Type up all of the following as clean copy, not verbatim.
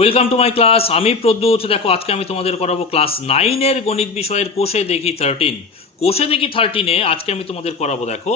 Welcome to my class. আমি প্রদ্যুৎ। দেখো আজকে আমি তোমাদের করাবো ক্লাস 9-এর গণিত বিষয়ের কোষে দেখি 13। কোষে দেখি 13-এ আজকে আমি তোমাদের করাবো দেখো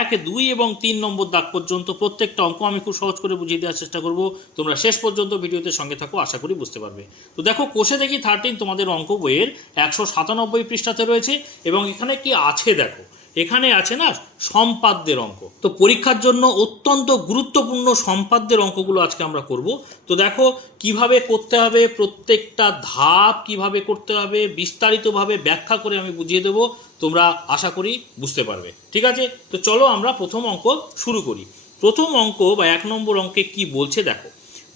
1, 2 এবং 3 নম্বর দাগ পর্যন্ত প্রত্যেকটা অঙ্ক আমি খুব সহজ করে বুঝিয়ে দেওয়ার চেষ্টা করব। তোমরা শেষ পর্যন্ত ভিডিওতে সঙ্গে থাকো, আশা করি বুঝতে পারবে। তো দেখো কোষে দেখি 13 তোমাদের অঙ্ক বইয়ের 197 পৃষ্ঠাতে রয়েছে এবং এখানে কি আছে দেখো, এখানে আছে না সম্পাদ্যের অঙ্ক। তো পরীক্ষার জন্য অত্যন্ত গুরুত্বপূর্ণ সম্পাদ্যের অঙ্কগুলো আজকে আমরা করব। তো দেখো কিভাবে করতে হবে, প্রত্যেকটা ধাপ কিভাবে করতে হবে বিস্তারিতভাবে ব্যাখ্যা করে আমি বুঝিয়ে দেবো, তোমরা আশা করি বুঝতে পারবে। ঠিক আছে, তো চলো আমরা প্রথম অঙ্ক শুরু করি। প্রথম অঙ্ক বা 1 নম্বর অঙ্কে কি বলছে দেখো,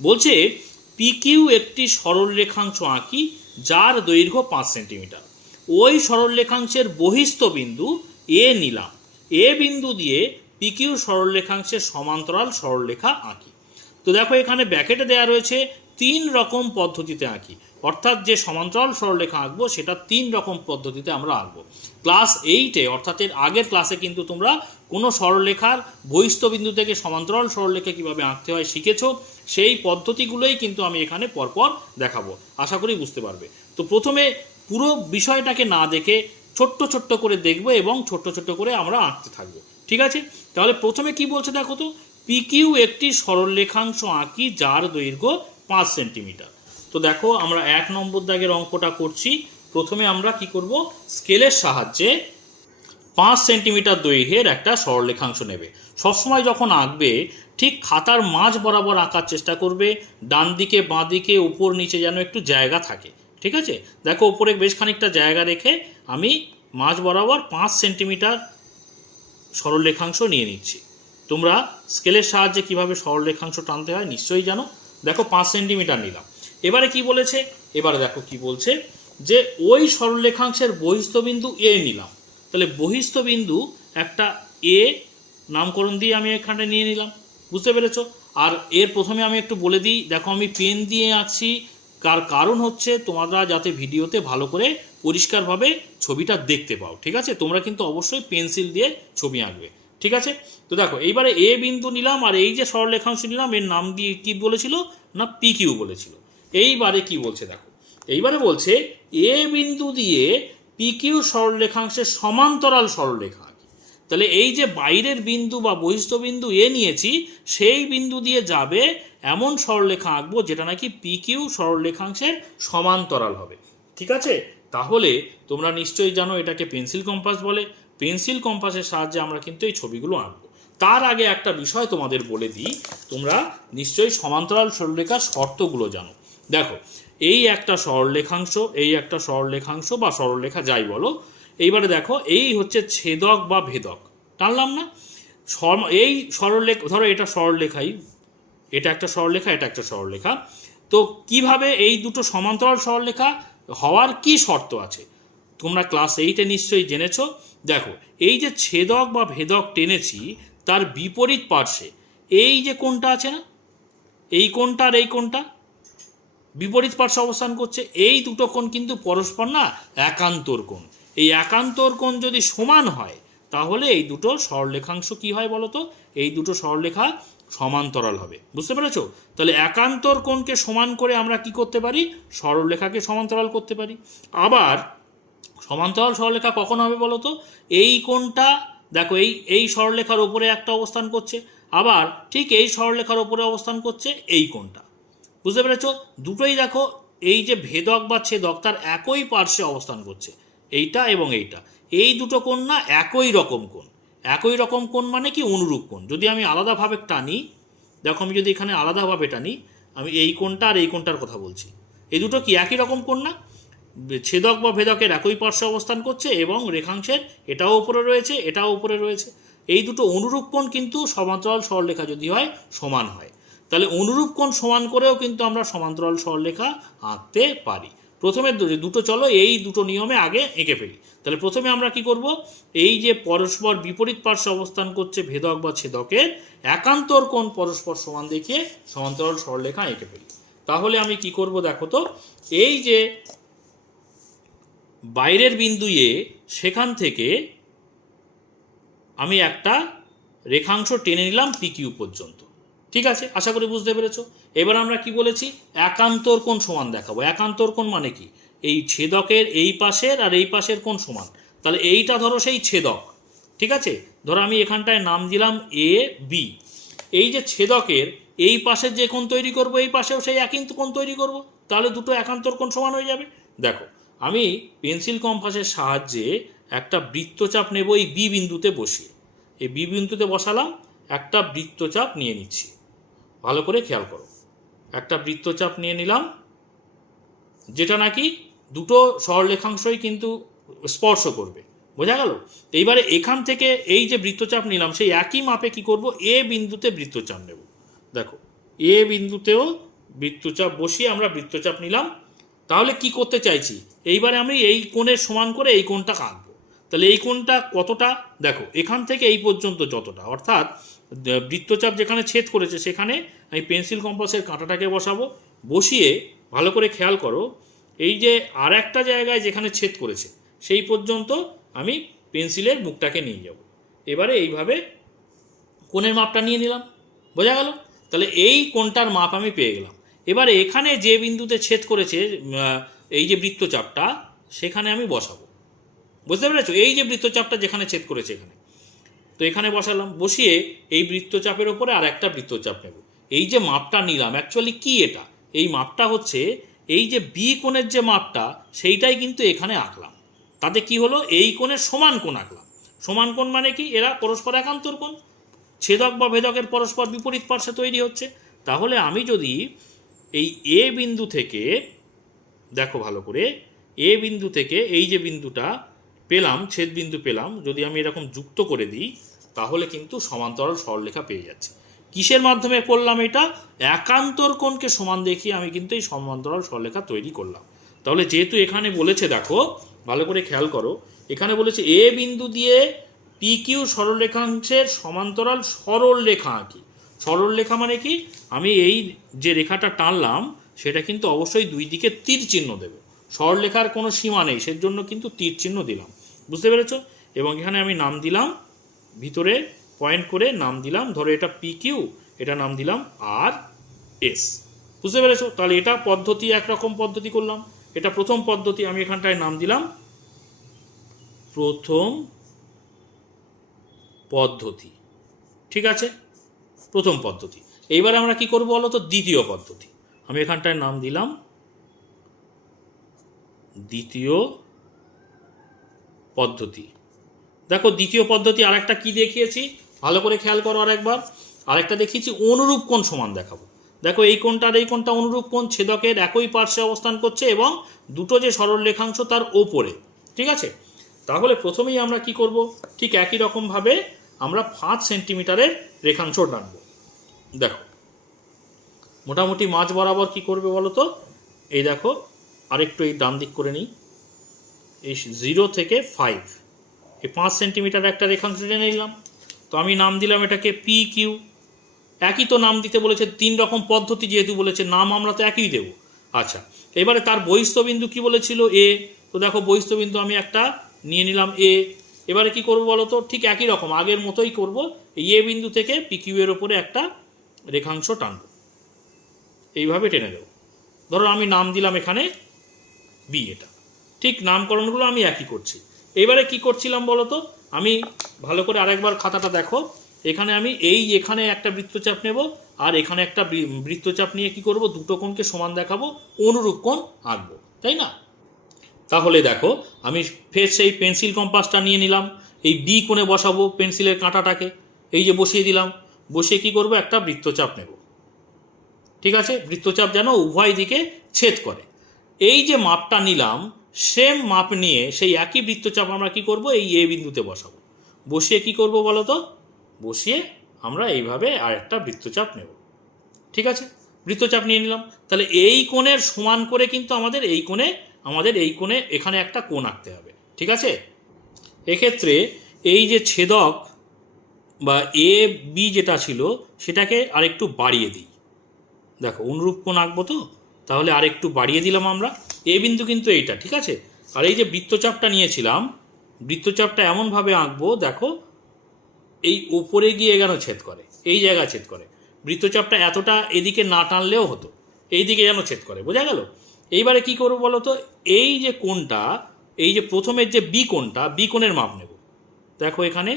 বলছে পিকিউ একটি সরলরেখাংশ আঁকি যার দৈর্ঘ্য 5 সেন্টিমিটার। ওই সরলরেখাংশের বহিস্থ বিন্দু এ নিলাম, এ বিন্দু দিয়ে পিকিউ সরলরেখাংশের সমান্তরাল সরলরেখা আঁকি। তো দেখো এখানে ব্র্যাকেটে দেওয়া রয়েছে 3 রকম পদ্ধতিতে আঁকি, অর্থাৎ যে সমান্তরাল সরলরেখা আঁকবো সেটা 3 রকম পদ্ধতিতে আমরা আঁকবো। ক্লাস 8-এ অর্থাৎ এর আগের ক্লাসে কিন্তু তোমরা কোনো সরলরেখার বহিস্থ বিন্দু থেকে সমান্তরাল সরলরেখা কীভাবে আঁকতে হয় শিখেছো, সেই পদ্ধতিগুলোই কিন্তু আমি এখানে পরপর দেখাবো, আশা করি বুঝতে পারবে। তো প্রথমে পুরো বিষয়টাকে না দেখে ছোট্ট ছোট্ট করে দেখবো এবং ছোট্ট ছোট্ট করে আমরা আঁকতে থাকবো। ঠিক আছে, তাহলে প্রথমে কি বলছে দেখো তো, পিকিউ একটি সরলরেখাংশ আঁকি যার দৈর্ঘ্য 5 সেন্টিমিটার। তো দেখো আমরা 1 নম্বর দাগের অঙ্কটা করছি। প্রথমে আমরা কি করব, স্কেলের সাহায্যে 5 সেন্টিমিটার দৈর্ঘ্যের একটা সরলরেখাংশ নেবে। সবসময় যখন আঁকবে ঠিক খাতার মাঝ বরাবর আঁকার চেষ্টা করবে, ডান দিকে বাঁ দিকে উপর নিচে যেন একটু জায়গা থাকে। ঠিক আছে, দেখো উপরে বেশ খানিকটা জায়গা রেখে আমি মাঝ বরাবর 5 সেন্টিমিটার সরলরেখাংশ নিয়ে নিচ্ছি। তোমরা স্কেলের সাহায্যে কিভাবে সরলরেখাংশ টানতে হয় নিশ্চয়ই জানো। দেখো 5 সেন্টিমিটার নিলাম। এবারে কি বলেছে, এবারে দেখো কি বলছে, যে ওই সরলরেখাংশের বহিস্থ বিন্দু এ নিলাম। তাহলে বহিস্থ বিন্দু একটা এ নামকরণ দিয়ে আমি এখানে নিয়ে নিলাম, বুঝতে পেরেছো? আর এর প্রথমে আমি একটু বলে দিই, দেখো আমি পেন দিয়ে আঁকছি, কারণ হচ্ছে তোমরা যাতে ভিডিওতে ভালো করে পরিষ্কারভাবে ছবিটা দেখতে পাও। ঠিক আছে, তোমরা কিন্তু অবশ্যই পেন্সিল দিয়ে ছবি আঁকবে। ঠিক আছে, তো দেখো এইবারে এ বিন্দু নিলাম আর এই যে সরলরেখাংশ নিলাম এর নাম দিয়ে কি বলেছিল না পিকিউ বলেছিল। এইবারে কি বলছে দেখো, এইবারে বলছে এ বিন্দু দিয়ে পিকিউ সরলরেখাংশের সমান্তরাল সরলরেখা আঁকি। তাহলে এই যে বাইরের বিন্দু বা বহিস্থ বিন্দু এ নিয়েছি, সেই বিন্দু দিয়ে যাবে এমন সরলরেখা আঁকবো যেটা নাকি পিকিউ সরলরেখাংশের সমান্তরাল হবে। ঠিক আছে, তাহলে তোমরা নিশ্চয়ই জানো এটাকে পেন্সিল কম্পাস বলে। পেন্সিল কম্পাসের সাহায্যে আমরা কিন্তু এই ছবিগুলো আঁকবো। তার আগে একটা বিষয় তোমাদের বলে দিই, তোমরা নিশ্চয়ই সমান্তরাল সরলরেখার শর্তগুলো জানো। দেখো এই একটা সরলরেখাংশ, এই একটা সরলরেখাংশ বা সরলরেখা যাই বলো, এইবারে দেখো এই হচ্ছে ছেদক বা ভেদক, টানলাম না? এই সরলরেখা, ধরো এটা সরলরেখাই, এটা একটা সরলরেখা, এটা একটা সরলরেখা। তো কিভাবে এই দুটো সমান্তরাল সরলরেখা হওয়ার কি শর্ত আছে তোমরা ক্লাস 8-এ নিশ্চয়ই জেনেছো। দেখো এই যে ছেদক বা ভেদক টেনেছি তার বিপরীত পার্শ্বে এই যে কোণটা আছে না, এই কোণটা আর এই কোণটা বিপরীত পার্শ্বে অবস্থান করছে। এই দুটো কোণ কিন্তু পরস্পর না একান্তর কোণ। এই একান্তর কোণ যদি সমান হয় তাহলে এই দুটো সরলরেখাংশ কি হয় বলো তো, এই দুটো সরলরেখা সমান্তরাল হবে। বুঝতে পেরেছো? তাহলে একান্তর কোণকে সমান করে আমরা কি করতে পারি, সরলরেখাকে সমান্তরাল করতে পারি। আবার সমান্তরাল সরলরেখা কখন হবে বলো তো, এই কোণটা দেখো এই সরলরেখার ওপরে একটা অবস্থান করছে, আবার ঠিক এই সরলরেখার ওপরে অবস্থান করছে এই কোণটা। বুঝতে পেরেছো? দুটোই দেখো এই যে ভেদক বা ছেদক তার একই পার্শ্বে অবস্থান করছে, এইটা এবং এইটা। এই দুটো কোণ না একই রকম কোণ। একই রকম কোণ মানে কি, অনুরূপ কোণ। যদি আমি আলাদাভাবে টানি, দেখো আমি যদি এখানে আলাদাভাবে টানি, আমি এই কোণটা আর এই কোণটার কথা বলছি, এই দুটো কি একই রকম কোণ না? ছেদক বা ভেদকের একই পার্শ্বে অবস্থান করছে এবং রেখাংশের এটাও উপরে রয়েছে, এটাও উপরে রয়েছে। এই দুটো অনুরূপ কোণ কিন্তু সমান্তরাল সরলরেখা যদি হয় সমান হয়। তাহলে অনুরূপ কোণ সমান করেও কিন্তু আমরা সমান্তরাল সরলরেখা আঁকতে পারি। প্রথমে দুটো চলো এই দুটো নিয়মে আগে এঁকে ফেলি। তাহলে প্রথমে আমরা কি করব, এই যে পরস্পর বিপরীত পার্শ্বে অবস্থান করছে ভেদক বা ছেদকের একান্তর কোণ পরস্পর সমান দেখিয়ে সমান্তরাল সরলরেখা এঁকে ফেলি। তাহলে আমি কি করব দেখো তো, এই যে বাইরের বিন্দু এ, সেখান থেকে আমি একটা রেখাংশ টেনে নিলাম পিকিউ পর্যন্ত। ঠিক আছে, আশা করি বুঝতে পেরেছো। এবার আমরা কি বলেছি, একান্তর কোণ সমান দেখাবো। একান্তর কোণ মানে কি, এই ছেদকের এই পাশের আর এই পাশের কোণ সমান। তাহলে এইটা ধরো সেই ছেদক, ঠিক আছে। ধরো আমি এখানটায় নাম দিলাম এ বি। এই যে ছেদকের এই পাশের যে কোণ তৈরি করব, এই পাশেও সেই একই কোণ তৈরি করব, তাহলে দুটো একান্তর কোণ সমান হয়ে যাবে। দেখো আমি পেন্সিল কম্পাসের সাহায্যে একটা বৃত্তচাপ নেব এই বি বিন্দুতে বসিয়ে। এই বি বিন্দুতে বসালাম, একটা বৃত্তচাপ নিয়ে নিচ্ছি। ভালো করে খেয়াল করো, একটা বৃত্তচাপ নিয়ে নিলাম, যেটা নাকি দুটো সরলরেখাংশই কিন্তু স্পর্শ করবে, বোঝা গেল। এইবারে এখান থেকে এই যে বৃত্তচাপ নিলাম, সেই একই মাপে কি করব, এ বিন্দুতে বৃত্তচাপ নেব। দেখো এ বিন্দুতেও বৃত্তচাপ বসিয়ে আমরা বৃত্তচাপ নিলাম। তাহলে কি করতে চাইছি, এইবারে আমি এই কোণের সমান করে এই কোণটা আঁকবো। তাহলে এই কোণটা কতটা, দেখো এখান থেকে এই পর্যন্ত যতটা, অর্থাৎ বৃত্তচাপ যেখানে ছেদ করেছে সেখানে আমি পেন্সিল কম্পাসের কাঁটাটাকে বসাবো। বসিয়ে ভালো করে খেয়াল করো, এই যে আর একটা জায়গায় যেখানে ছেদ করেছে সেই পর্যন্ত আমি পেন্সিলের মুখটাকে নিয়ে যাব। এবারে এইভাবে কোণের মাপটা নিয়ে নিলাম, বোঝা গেল। তাহলে এই কোণটার মাপ আমি পেয়ে গেলাম। এবারে এখানে যে বিন্দুতে ছেদ করেছে এই যে বৃত্তচাপটা, সেখানে আমি বসাবো, বুঝতে পেরেছো। এই যে বৃত্তচাপটা যেখানে ছেদ করেছে এখানে, তো এখানে বসালাম। বসিয়ে এই বৃত্তচাপের ওপরে আর একটা বৃত্তচাপ নেব। এই যে মাপটা নিলাম, অ্যাকচুয়ালি কি এটা, এই মাপটা হচ্ছে এই যে বি কোণের যে মাপটা, সেইটাই কিন্তু এখানে আঁকলাম। তাতে কি হলো, এই কোণের সমান কোণ আঁকলাম। সমান কোণ মানে কি, এরা পরস্পর একান্তর কোণ, ছেদক বা ভেদকের পরস্পর বিপরীত পার্শ্বে তৈরি হচ্ছে। তাহলে আমি যদি এই এ বিন্দু থেকে, দেখো ভালো করে, এ বিন্দু থেকে এই যে বিন্দুটা পেলাম, ছেদ বিন্দু পেলাম, যদি আমি এরকম যুক্ত করে দিই, তাহলে কিন্তু সমান্তরাল সরলরেখা পেয়ে যাচ্ছে। কিসের মাধ্যমে করলাম এটা, একান্তর কোণকে সমান দেখিয়ে আমি কিন্তু এই সমান্তরাল সরলরেখা তৈরি করলাম। তাহলে যেহেতু এখানে বলেছে, দেখো ভালো করে খেয়াল করো, এখানে বলেছে এ বিন্দু দিয়ে পি কিউ সরলরেখাংশের সমান্তরাল সরলরেখা আঁকি। সরলরেখা মানে কি, আমি এই যে রেখাটা টানলাম সেটা কিন্তু অবশ্যই দুই দিকে তীর চিহ্ন দেবে। সরলরেখার কোনো সীমা নেই, সেজন্য কিন্তু তীর চিহ্ন দিলাম, বুঝতে পেরেছো। এবং এখানে আমি নাম দিলাম, ভিতরে পয়েন্ট করে নাম দিলাম, ধরো এটা পি কিউ, এটা নাম দিলাম আর এস, বুঝতে পেরেছো। তাহলে এটা পদ্ধতি, একরকম পদ্ধতি করলাম। এটা প্রথম পদ্ধতি, আমি এখানটায় নাম দিলাম প্রথম পদ্ধতি, ঠিক আছে, প্রথম পদ্ধতি। এইবার আমরা কি করব বলো তো, দ্বিতীয় পদ্ধতি। আমি এখানটায় নাম দিলাম দ্বিতীয় পদ্ধতি। দেখো দ্বিতীয় পদ্ধতি আরেকটা কি দেখিয়েছি, ভালো করে খেয়াল করো আরেকবার। আরেকটা দেখিয়েছি অনুরূপ কোণ সমান দেখাবো। দেখো এই কোণটা আর এই কোণটা অনুরূপ কোণ, ছেদকের একই পার্শ্বে অবস্থান করছে এবং দুটো যে সরল রেখাংশ তার ওপরে, ঠিক আছে। তাহলে প্রথমেই আমরা কি করব, ঠিক একই রকমভাবে আমরা 5 সেন্টিমিটারের রেখাংশ টানবো। দেখো মোটামুটি মাঝ বরাবর কি করবে বলো তো, এই দেখো আরেকটু এই ডান দিক করে নিই, এই 0 থেকে 5 এই 5 সেন্টিমিটার একটা রেখাংশ টেনে নিলাম। তো আমি নাম দিলাম এটাকে পি কিউ। একই তো নাম দিতে বলেছে, 3 রকম পদ্ধতি যেহেতু বলেছে, নাম আমরা তো একই দেব। আচ্ছা, এবারে তার বহিস্থবিন্দু কি বলেছিল, এ। তো দেখো বহিস্থবিন্দু আমি একটা নিয়ে নিলাম এ। এবারে কি করব বলো তো, ঠিক একই রকম আগের মতোই করব। এই এ বিন্দু থেকে পি কিউ এর ওপরে একটা রেখাংশ টানব, এইভাবে টেনে দেব। ধরো আমি নাম দিলাম এখানে বি, এটা ঠিক নামকরণগুলো আমি একই করছি। এবারে কি করছিলাম বলো তো, আমি ভালো করে আরেকবার খাতাটা দেখো, এখানে আমি এখানে একটা বৃত্তচাপ নেব আর এখানে একটা বৃত্তচাপ নিয়ে কি করব, দুটো কোণকে সমান দেখাবো, অনুরূপ কোণ আঁকবো, তাই না। তাহলে দেখো আমি ফের সেই পেন্সিল কম্পাসটা নিয়ে নিলাম, এই বি কোণে বসাবো পেন্সিলের কাঁটাটাকে, এই যে বসিয়ে দিলাম। বসিয়ে কি করব, একটা বৃত্তচাপ নেব, ঠিক আছে। বৃত্তচাপ যেন উভয় দিকে ছেদ করে। এই যে মাপটা নিলাম, সেম মাপ নিয়ে সেই একই বৃত্তচাপ আমরা কি করব, এই এ বিন্দুতে বসাবো। বসিয়ে কি করব বলো তো, বসিয়ে আমরা এইভাবে আর একটা বৃত্তচাপ নেব, ঠিক আছে। বৃত্তচাপ নিয়ে নিলাম। তাহলে এই কোণের সমান করে কিন্তু আমাদের এই কোণে এখানে একটা কোণ আঁকতে হবে, ঠিক আছে। এক্ষেত্রে এই যে ছেদক বা এ বি যেটা ছিল সেটাকে আরেকটু বাড়িয়ে দিই। দেখো অনুরূপ কোণ আঁকবো তো, তাহলে আরেকটু বাড়িয়ে দিলাম আমরা। এ বিন্দু কিন্তু এইটা, ঠিক আছে। আর এই যে বৃত্তচাপটা নিয়েছিলাম, বৃত্তচাপটা এমনভাবে আঁকবো, দেখো এই ওপরে গিয়ে কেন ছেদ করে, এই জায়গা ছেদ করে। বৃত্তচাপটা এতটা এদিকে না টানলেও হতো, এই দিকে যেন ছেদ করে, বোঝা গেল? এইবারে কি করবো বলো তো, এই যে কোণটা, এই যে প্রথমের যে বি কোণটা, বি কোণের মাপ নেব। দেখো এখানে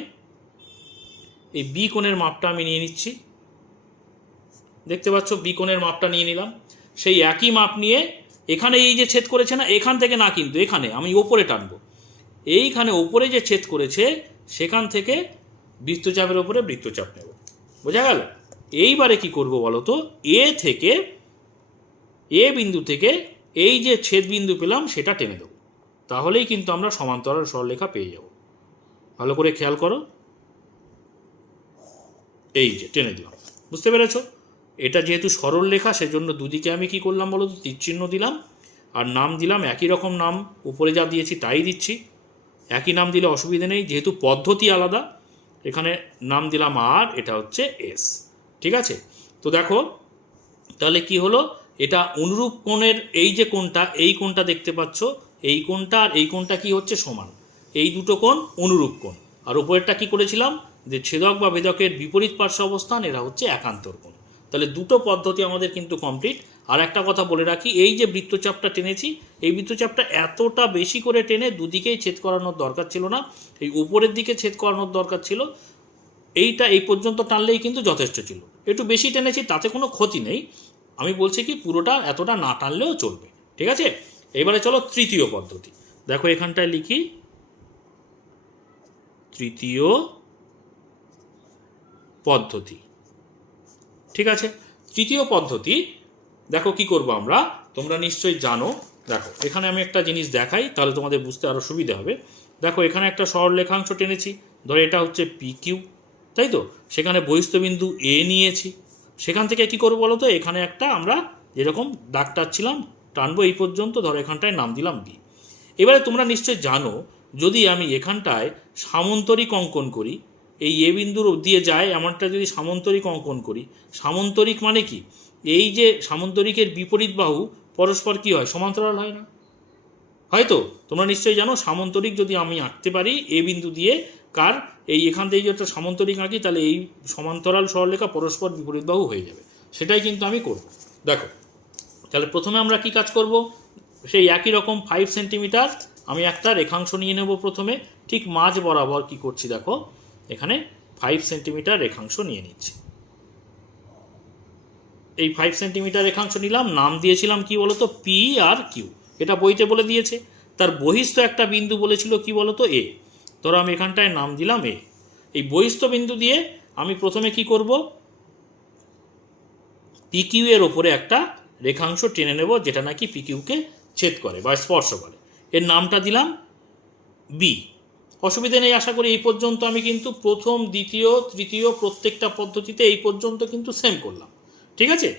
এই বি কোণের মাপটা আমি নিয়ে নিচ্ছি, দেখতে পাচ্ছ বি কোণের মাপটা নিয়ে নিলাম। সেই একই মাপ নিয়ে এখানে এই যে ছেদ করেছে না, এখান থেকে না কিন্তু এখানে আমি ওপরে টানবো, এইখানে ওপরে যে ছেদ করেছে সেখান থেকে বৃত্তচাপের ওপরে বৃত্তচাপ নেব, বোঝা গেল? এইবারে কি করব বলো তো, এ থেকে এ বিন্দু থেকে এই যে ছেদ বিন্দু পেলাম সেটা টেনে দেবো, তাহলেই কিন্তু আমরা সমান্তরাল সরলরেখা পেয়ে যাব। ভালো করে খেয়াল করো, এই যে টেনে দিলাম, বুঝতে পেরেছো? এটা যেহেতু সরল রেখা সেজন্য দুদিকে আমি কি করলাম বলো তো, তীর চিহ্ন দিলাম আর নাম দিলাম একই রকম নাম, উপরে যা দিয়েছি তাই দিচ্ছি। একই নাম দিলে অসুবিধা নেই, যেহেতু পদ্ধতি আলাদা। এখানে নাম দিলাম আর, এটা হচ্ছে এস, ঠিক আছে? তো দেখো তাহলে কি হলো, এটা অনুরূপ কোণের এই যে কোণটা, এই কোণটা দেখতে পাচ্ছ, এই কোণটা আর এই কোণটা কি হচ্ছে সমান, এই দুটো কোণ অনুরূপ কোণ। আর উপরেরটা কি করেছিলাম, যে ছেদক বা ভেদকের বিপরীত পার্শ্ব অবস্থান, এরা হচ্ছে একান্তর কোণ। তাহলে দুটো পদ্ধতি আমাদের কিন্তু কমপ্লিট। আর একটা কথা বলে রাখি, এই যে বৃত্তচাপটা টেনেছি, এই বৃত্তচাপটা এতটা বেশি করে টেনে দুদিকেই ছেদ করানোর দরকার ছিল না, এই উপরের দিকে ছেদ করানোর দরকার ছিল। এইটা এই পর্যন্ত টানলেই কিন্তু যথেষ্ট ছিল। একটু বেশি টেনেছি তাতে কোনো ক্ষতি নেই, আমি বলছি কি পুরোটা এতটা না টানলেও চলবে, ঠিক আছে? এবারে চলো তৃতীয় পদ্ধতি। দেখো এখানটায় লিখি তৃতীয় পদ্ধতি, ঠিক আছে? তৃতীয় পদ্ধতি দেখো কি করব আমরা, তোমরা নিশ্চয়ই জানো। দেখো এখানে আমি একটা জিনিস দেখাই, তাহলে তোমাদের বুঝতে আরও সুবিধা হবে। দেখো এখানে একটা সরলরেখাংশ টেনেছি, ধরো এটা হচ্ছে পি কিউ, তাই তো? সেখানে বহিস্থবিন্দু এ নিয়েছি, সেখান থেকে কি করবো বলো তো, এখানে একটা আমরা যেরকম দাগ টানছিলাম টানবো এই পর্যন্ত, ধরো এখানটায় নাম দিলাম বি। এবারে তোমরা নিশ্চয়ই জানো, যদি আমি এখানটায় সামন্তরিক অঙ্কন করি, এই এ বিন্দুর দিয়ে যায় এমনটা যদি সামন্তরিক অঙ্কন করি, সামন্তরিক মানে কি, এই যে সামন্তরিকের বিপরীত বাহু পরস্পর কি হয়, সমান্তরাল হয় না? হয়তো তোমরা নিশ্চয়ই জানো, সামন্তরিক যদি আমি আঁকতে পারি এ বিন্দু দিয়ে, কার এই এখান থেকে যদি একটা সামন্তরিক আঁকি, তাহলে এই সমান্তরাল সরলরেখা পরস্পর বিপরীত বাহু হয়ে যাবে। সেটাই কিন্তু আমি করব। দেখো তাহলে প্রথমে আমরা কি কাজ করব, সেই একই রকম 5 সেন্টিমিটার আমি একটা রেখাংশ নিয়ে নেব। প্রথমে ঠিক মাঝ বরাবর কি করছি, দেখো এখানে 5 সেন্টিমিটার রেখাংশ নিয়ে নিচ্ছি। এই 5 সেন্টিমিটার রেখাংশ নিলাম, নাম দিয়েছিলাম কি বলতো, পি আর কিউ। এটা বইতে বলে দিয়েছে। তার বহিস্থ একটা বিন্দু বলেছিল কি বলতো, এ। ধরো আমি এখানটায় নাম দিলাম এ। এই বহিস্থ বিন্দু দিয়ে আমি প্রথমে কি করব, পি কিউ এর ওপরে একটা রেখাংশ টেনে নেব, যেটা নাকি পি কিউকে ছেদ করে বা স্পর্শ করে। এর নামটা দিলাম বি। অসুবিধা নেই, আশা করি এই পর্যন্ত আমি কিন্তু প্রথম দ্বিতীয় তৃতীয় প্রত্যেকটা পদ্ধতিতে এই পর্যন্ত কিন্তু সেম করলাম, ঠিক আছে?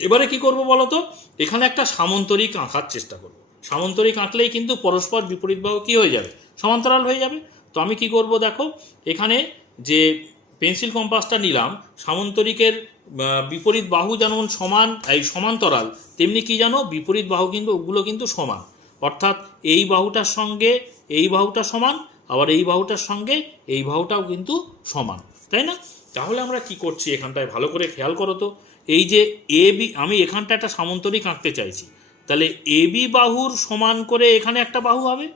এবারে কি করব বলো তো, এখানে একটা সামন্তরিক আঁকার চেষ্টা করব। সামন্তরিক আঁকলেই কিন্তু পরস্পর বিপরীত বাহু কী হয়ে যাবে, সমান্তরাল হয়ে যাবে। তো আমি কি করব, দেখো এখানে যে পেন্সিল কম্পাসটা নিলাম, সামন্তরিকের বিপরীত বাহু যেমন সমান, এই সমান্তরাল, তেমনি কি জানো, বিপরীত বাহু কিন্তু ওগুলো কিন্তু সমান। অর্থাৎ এই বাহুটার সঙ্গে এই বাহুটা সমান, আবার এই বাহুটার সঙ্গে এই বাহুটাও কিন্তু সমান, তাই না? তাহলে আমরা কি করছি এখানটায়, ভালো করে খেয়াল করো তো, এই যে এ বি, আমি এখানটা একটা সামন্তরিক আঁকতে চাইছি, তাহলে এ বি বাহুর সমান করে এখানে একটা বাহু হবে,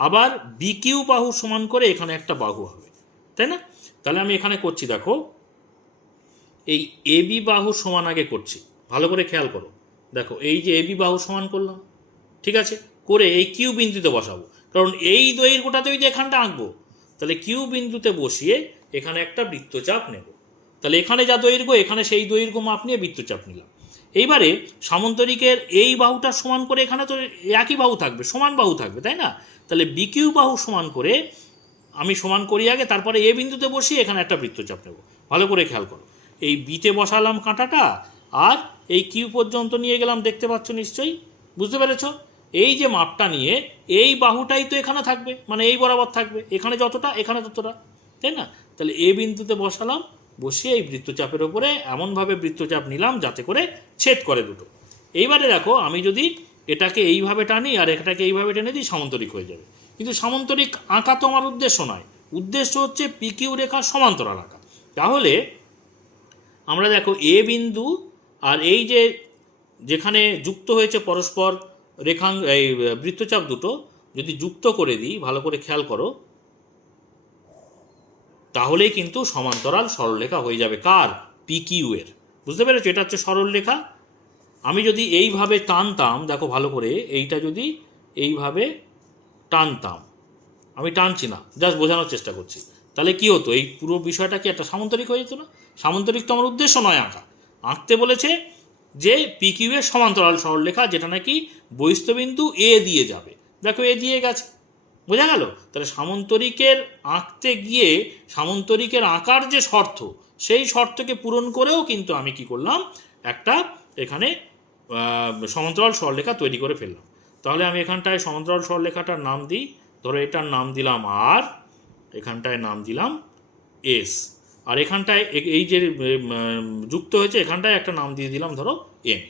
আবার বি কিউ বাহুর সমান করে এখানে একটা বাহু হবে, তাই না? তাহলে আমি এখানে করছি, দেখো এই এ বি বাহুর সমান আগে করছি, ভালো করে খেয়াল করো। দেখো এই যে এ বি বাহু সমান করলাম, ঠিক আছে, করে এই কিউ বিন্দুতে বসাবো, কারণ এই দৈর্ঘ্যটাতেই যে এখানটা আঁকবো। তাহলে কিউ বিন্দুতে বসিয়ে এখানে একটা বৃত্তচাপ নেব। তাহলে এখানে যা দৈর্ঘ্য, এখানে সেই দৈর্ঘ্য মাপ নিয়ে বৃত্তচাপ নিলাম। এইবারে সামন্তরিকের এই বাহুটা সমান করে এখানে তো একই বাহু থাকবে, সমান বাহু থাকবে, তাই না? তাহলে বি কিউ বাহু সমান করে আমি সমান করি আগে, তারপরে এ বিন্দুতে বসিয়ে এখানে একটা বৃত্তচাপ নেব। ভালো করে খেয়াল করো, এই বিতে বসালাম কাঁটাটা, আর এই কিউ পর্যন্ত নিয়ে গেলাম, দেখতে পাচ্ছ নিশ্চয়ই, বুঝতে পেরেছ? এই যে মাপটা নিয়ে এই বাহুটাই তো এখানে থাকবে, মানে এই বরাবর থাকবে, এখানে যতটা এখানে ততটা, তাই না? তাহলে এ বিন্দুতে বসালাম, বসিয়ে এই বৃত্তচাপের ওপরে এমনভাবে বৃত্তচাপ নিলাম যাতে করে ছেদ করে দুটো। এইবারে দেখো আমি যদি এটাকে এইভাবে টানি আর এটাকে এইভাবে টেনে দিই, সামন্তরিক হয়ে যাবে। কিন্তু সামন্তরিক আঁকা তো আমার উদ্দেশ্য নয়, উদ্দেশ্য হচ্ছে পি কিউ রেখার সমান্তরাল আঁকা। তাহলে আমরা দেখো এ বিন্দু আর এই যেখানে যুক্ত হয়েছে পরস্পর এই বৃত্তচাপ দুটো যদি যুক্ত করে দিই, ভালো করে খেয়াল করো, তাহলেই কিন্তু সমান্তরাল সরলরেখা হয়ে যাবে। কার? PQ এর। বুঝতে পেরেছো? এটা হচ্ছে সরলরেখা। আমি যদি এইভাবে টানতাম, দেখো ভালো করে, এইটা যদি এইভাবে টানতাম, আমি টানছি না, জাস্ট বোঝানোর চেষ্টা করছি, তাহলে কি হতো? এই পুরো বিষয়টা কি একটা সামান্তরিক হয়ে যেত না? সামান্তরিক তো আমার উদ্দেশ্য নয় আঁকা, আঁকতে বলেছে যে PQ এর সমান্তরাল সরলরেখা, যেটা নাকি বহিঃস্থবিন্দু এ দিয়ে যাবে। দেখো এ দিয়ে গেছে, বোঝা গেল? তাহলে সামান্তরিকের আঁকতে গিয়ে সামান্তরিকের আঁকার যে শর্ত, সেই শর্তকে পূরণ করেও কিন্তু আমি কি করলাম, একটা এখানে সমান্তরাল সরলরেখা তৈরি করে ফেললাম। তাহলে আমি এখানটায় সমান্তরাল সরলরেখাটার নাম দিই, ধরো এটার নাম দিলাম আর, এখানটায় নাম দিলাম এস, আর এখানটায় এই যে যুক্ত হয়েছে এখানটায় একটা নাম দিয়ে দিলাম ধরো এম।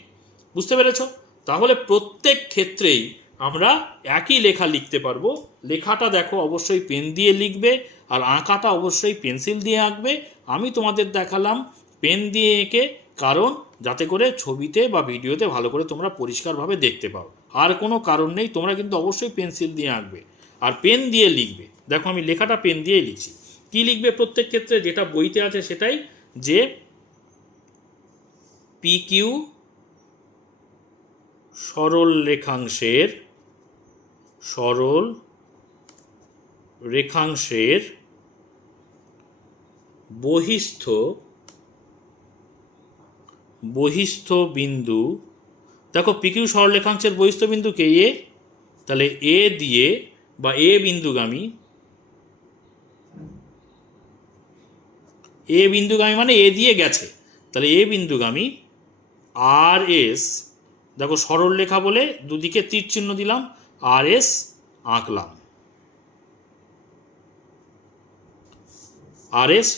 বুঝতে পেরেছ? তাহলে প্রত্যেক ক্ষেত্রেই আমরা একই লেখা লিখতে পারবো। লেখাটা দেখো অবশ্যই পেন দিয়ে লিখবে, আর আঁকাটা অবশ্যই পেন্সিল দিয়ে আঁকবে। আমি তোমাদের দেখালাম পেন দিয়ে এঁকে, কারণ যাতে করে ছবিতে বা ভিডিওতে ভালো করে তোমরা পরিষ্কারভাবে দেখতে পাও, আর কোনো কারণ নেই। তোমরা কিন্তু অবশ্যই পেন্সিল দিয়ে আঁকবে আর পেন দিয়ে লিখবে। দেখো আমি লেখাটা পেন দিয়ে লিখছি। কি লিখবে প্রত্যেক ক্ষেত্রে? যেটা বইতে আছে সেটাই, যে PQ সরল রেখাংশের বহিস্থ বিন্দু। দেখো PQ সরল রেখাংশের বহিস্থ বিন্দুকে এ, তাহলে এ দিয়ে বা এ বিন্দুগামী মানে এ দিয়ে গেছে, তাহলে এ বিন্দুগামী RS, দেখো সরল রেখা বলে দুদিকে তীর চিহ্ন দিলাম, RS আঁকলাম। RS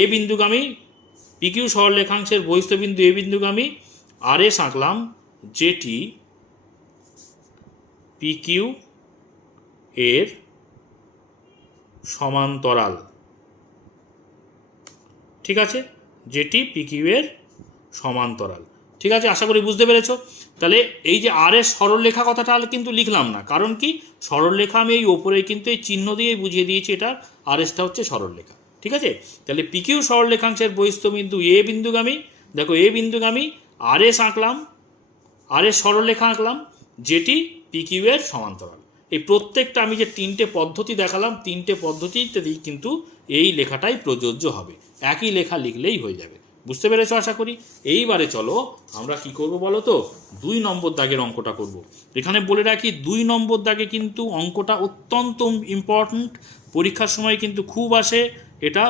এ বিন্দুগামী, PQ সরল রেখাংশের বহিস্থ বিন্দু এ বিন্দুগামী, RS আঁকলাম, যেটি PQ এর সমান্তরাল। ঠিক আছে? যেটি PQ এর সমান্তরাল। ঠিক আছে, আশা করি বুঝতে পেরেছো। তাহলে এই যে RS সরলরেখা কথাটা কিন্তু লিখলাম না, কারণ কি? সরলরেখা আমি এই ওপরে কিন্তু এই চিহ্ন দিয়েই বুঝিয়ে দিয়েছি এটা RSটা হচ্ছে সরলরেখা। ঠিক আছে? তাহলে PQ সরলরেখাংশের বহিস্থ বিন্দু এ বিন্দুগামী, দেখো এ বিন্দুগামী, RS আঁকলাম, RS সরলরেখা আঁকলাম, যেটি PQ এর সমান্তরাল। এই প্রত্যেকটা আমি যে তিনটে পদ্ধতি দেখালাম, তিনটে পদ্ধতিতেই কিন্তু এই লেখাটাই প্রযোজ্য হবে। একই লেখা লিখলেই হয়ে যাবে। বুঝতে পেরেছো আশা করি। এইবারে চলো আমরা কি করব বলো তো? 2 নম্বর দাগের অঙ্কটা করব। এখানে বলে রাখি 2 নম্বর দাগে কিন্তু অঙ্কটা অত্যন্ত ইম্পর্ট্যান্ট, পরীক্ষার সময় কিন্তু খুব আসে। এটা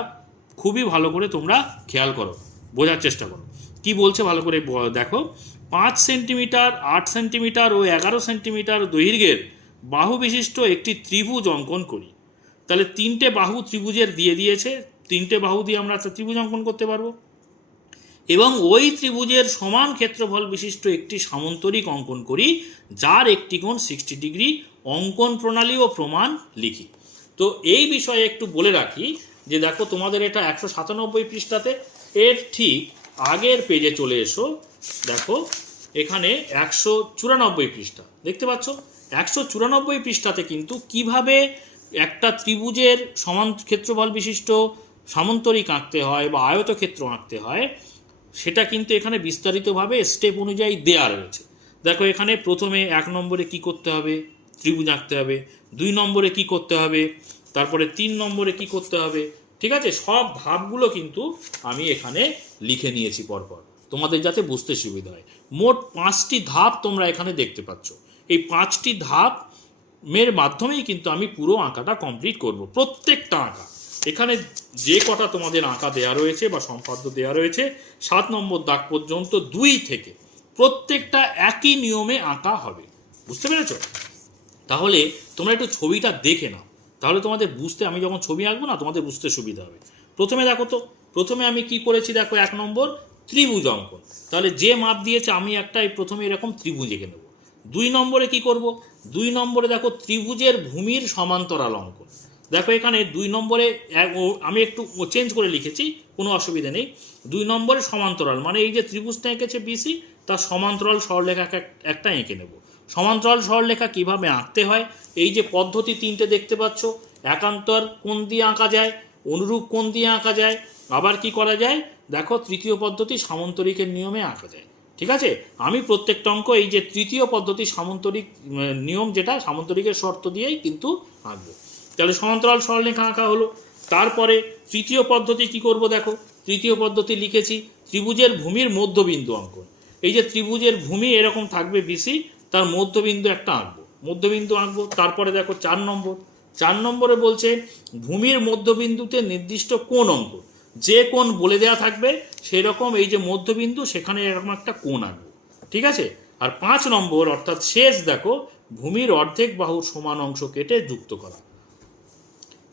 খুবই ভালো করে তোমরা খেয়াল করো, বোঝার চেষ্টা করো কি বলছে, ভালো করে দেখো। 5 সেন্টিমিটার, 8 সেন্টিমিটার ও 11 সেন্টিমিটার দৈর্ঘ্যের বাহু বিশিষ্ট একটি ত্রিভুজ অঙ্কন করি। তাহলে 3টে বাহু ত্রিভুজের দিয়ে দিয়েছে, 3টে বাহু দিয়ে আমরা একটা ত্রিভুজ অঙ্কন করতে পারবো, এবং ওই ত্রিভুজের সমান ক্ষেত্রফল বিশিষ্ট একটি সামান্তরিক অঙ্কন করি, যার একটি কোণ 60 ডিগ্রি। অঙ্কন প্রণালী ও প্রমাণ লিখি। তো এই বিষয়ে একটু বলে রাখি যে দেখো তোমাদের এটা 197 পৃষ্ঠাতে, এর ঠিক আগের পেজে চলে এসো। দেখো এখানে 194 পৃষ্ঠা দেখতে পাচ্ছ। 194 পৃষ্ঠাতে কিন্তু কিভাবে একটা ত্রিভুজের সমান ক্ষেত্রফল বিশিষ্ট সামান্তরিক আঁকতে হয় বা আয়তক্ষেত্র আঁকতে হয়, সেটা কিন্তু এখানে বিস্তারিতভাবে স্টেপ অনুযায়ী দেয়া রয়েছে। দেখো এখানে প্রথমে 1 নম্বরে কি করতে হবে, ত্রিভুজ আঁকতে হবে। 2 নম্বরে কি করতে হবে, তারপরে 3 নম্বরে কি করতে হবে। ঠিক আছে, সব ধাপগুলো কিন্তু আমি এখানে লিখে নিয়েছি পরপর, তোমাদের যাতে বুঝতে সুবিধা হয়। মোট 5টি ধাপ তোমরা এখানে দেখতে পাচ্ছ। এই 5টি ধাপের মাধ্যমেই কিন্তু আমি পুরো আঁকাটা কমপ্লিট করব। প্রত্যেকটা আঁকা এখানে যে কটা তোমাদের আঁকা দেয়া রয়েছে বা সম্পাদ্য দেয়া রয়েছে 7 নম্বর দাগ পর্যন্ত 2 থেকে প্রত্যেকটা একই নিয়মে আঁকা হবে। বুঝতে পেরেছ? তাহলে তোমরা একটু ছবিটা দেখে নাও, তাহলে তোমাদের বুঝতে, আমি যখন ছবি আঁকবো না তোমাদের বুঝতে সুবিধা হবে। প্রথমে দেখো তো, প্রথমে আমি কি করেছি দেখো, 1 নম্বর ত্রিভুজ অঙ্কন। তাহলে যে মাপ দিয়েছে আমি একটা প্রথমে এরকম ত্রিভুজ এঁকে নেব। 2 নম্বরে কি করব, 2 নম্বরে দেখো ত্রিভুজের ভূমির সমান্তরাল অঙ্কন। দেখো এখানে 2 নম্বরে আমি একটু চেঞ্জ করে লিখেছি, কোনো অসুবিধা নেই। 2 নম্বরে সমান্তরাল, মানে এই যে ত্রিভুজটা এঁকেছে বিসি, তার সমান্তরাল সরলরেখা একটা এঁকে নেব। সমান্তরাল সরলরেখা কিভাবে আঁকতে হয়, এই যে পদ্ধতি 3টে দেখতে পাচ্ছ, একান্তর কোণ দিয়ে আঁকা যায়, অনুরূপ কোণ দিয়ে আঁকা যায়, আবার কি করা যায় দেখো, তৃতীয় পদ্ধতি সামন্তরিকের নিয়মে আঁকা যায়। ঠিক আছে, আমি প্রত্যেকটা অঙ্ক এই যে তৃতীয় পদ্ধতি সামন্তরিক নিয়ম, যেটা সামন্তরিকের শর্ত দিয়েই কিন্তু আঁকবো। তাহলে সমান্তরাল সরলরেখা আঁকা হলো। তারপরে তৃতীয় পদ্ধতি কি করব দেখো, তৃতীয় পদ্ধতি লিখেছি ত্রিভুজের ভূমির মধ্যবিন্দু অঙ্কন। এই যে ত্রিভুজের ভূমি এরকম থাকবে বিসি, তার মধ্যবিন্দু একটা আঁকবো, মধ্যবিন্দু আঁকবো। তারপরে দেখো 4 নম্বরে বলছে ভূমির মধ্যবিন্দুতে নির্দিষ্ট কোণ অঙ্কন, যে কোণ বলে দেওয়া থাকবে সেই রকম এই যে মধ্যবিন্দু, সেখানে এরকম একটা কোণ আঁকবো। ঠিক আছে, আর 5 নম্বর অর্থাৎ শেষ দেখো, ভূমির অর্ধেক বাহুর সমান অংশ কেটে যুক্ত করা।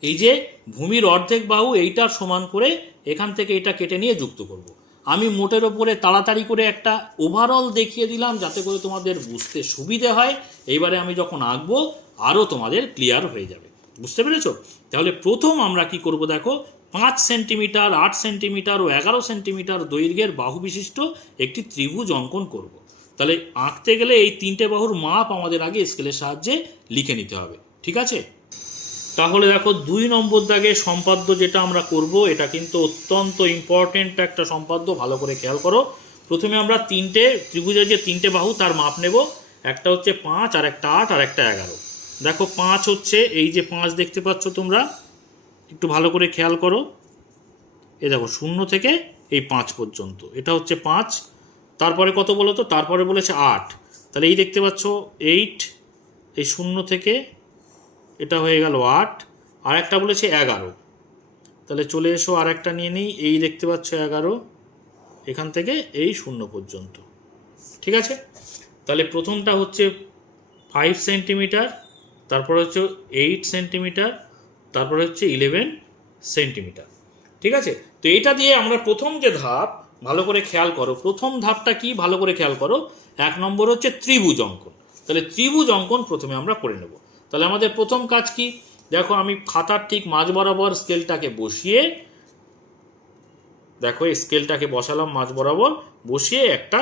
এই যে ভূমির অর্ধেক বাহু এইটার সমান করে এখান থেকে এটা কেটে নিয়ে যুক্ত করব। আমি মোটের ওপরে তাড়াতাড়ি করে একটা ওভারঅল দেখিয়ে দিলাম যাতে করে তোমাদের বুঝতে সুবিধে হয়। এইবারে আমি যখন আঁকবো আরও তোমাদের ক্লিয়ার হয়ে যাবে, বুঝতে পেরেছো? তাহলে প্রথম আমরা কি করব দেখো, 5 সেন্টিমিটার, 8 সেন্টিমিটার ও 11 সেন্টিমিটার দৈর্ঘ্যের বাহু বিশিষ্ট একটি ত্রিভুজ অঙ্কন করব। তাহলে আঁকতে গেলে এই 3টে বাহুর মাপ আমাদের আগে স্কেলের সাহায্যে লিখে নিতে হবে। ঠিক আছে, তাহলে দেখো 2 নম্বর দাগে সম্পাদ্য যেটা আমরা করব, এটা কিন্তু অত্যন্ত ইম্পর্টেন্ট একটা সম্পাদ্য, ভালো করে খেয়াল করো। প্রথমে আমরা ত্রিভুজের যে 3টে বাহু তার মাপ নেব। একটা হচ্ছে 5, আর একটা 8, আর একটা 11। দেখো 5 হচ্ছে এই যে 5 দেখতে পাচ্ছ তোমরা, একটু ভালো করে খেয়াল করো। এই দেখো 0 থেকে এই 5 পর্যন্ত, এটা হচ্ছে 5। তারপরে কত বলো তো, তারপরে বলেছে 8। তাহলে এই দেখতে পাচ্ছ 8, এই 0 থেকে এটা হয়ে গেল 8, আর একটা বলেছে 11। তাহলে চলে এসো আর একটা নিয়ে নিই, এই দেখতে পাচ্ছ 11, এখান থেকে এই 0 পর্যন্ত। ঠিক আছে, তাহলে প্রথমটা হচ্ছে 5 সেন্টিমিটার, তারপর হচ্ছে 8 সেন্টিমিটার, তারপরে হচ্ছে 11 সেন্টিমিটার। ঠিক আছে, তো এইটা দিয়ে আমরা প্রথম যে ধাপ, ভালো করে খেয়াল করো, প্রথম ধাপটা কি ভালো করে খেয়াল করো। 1 নম্বর হচ্ছে ত্রিভুজ অঙ্কন। তাহলে ত্রিভুজ অঙ্কন প্রথমে আমরা করে নেব। তাহলে আমাদের প্রথম কাজ কি দেখো, আমি খাতার ঠিক মাঝ বরাবর স্কেলটাকে বসিয়ে, দেখো এই স্কেলটাকে বসালাম মাঝ বরাবর, বসিয়ে একটা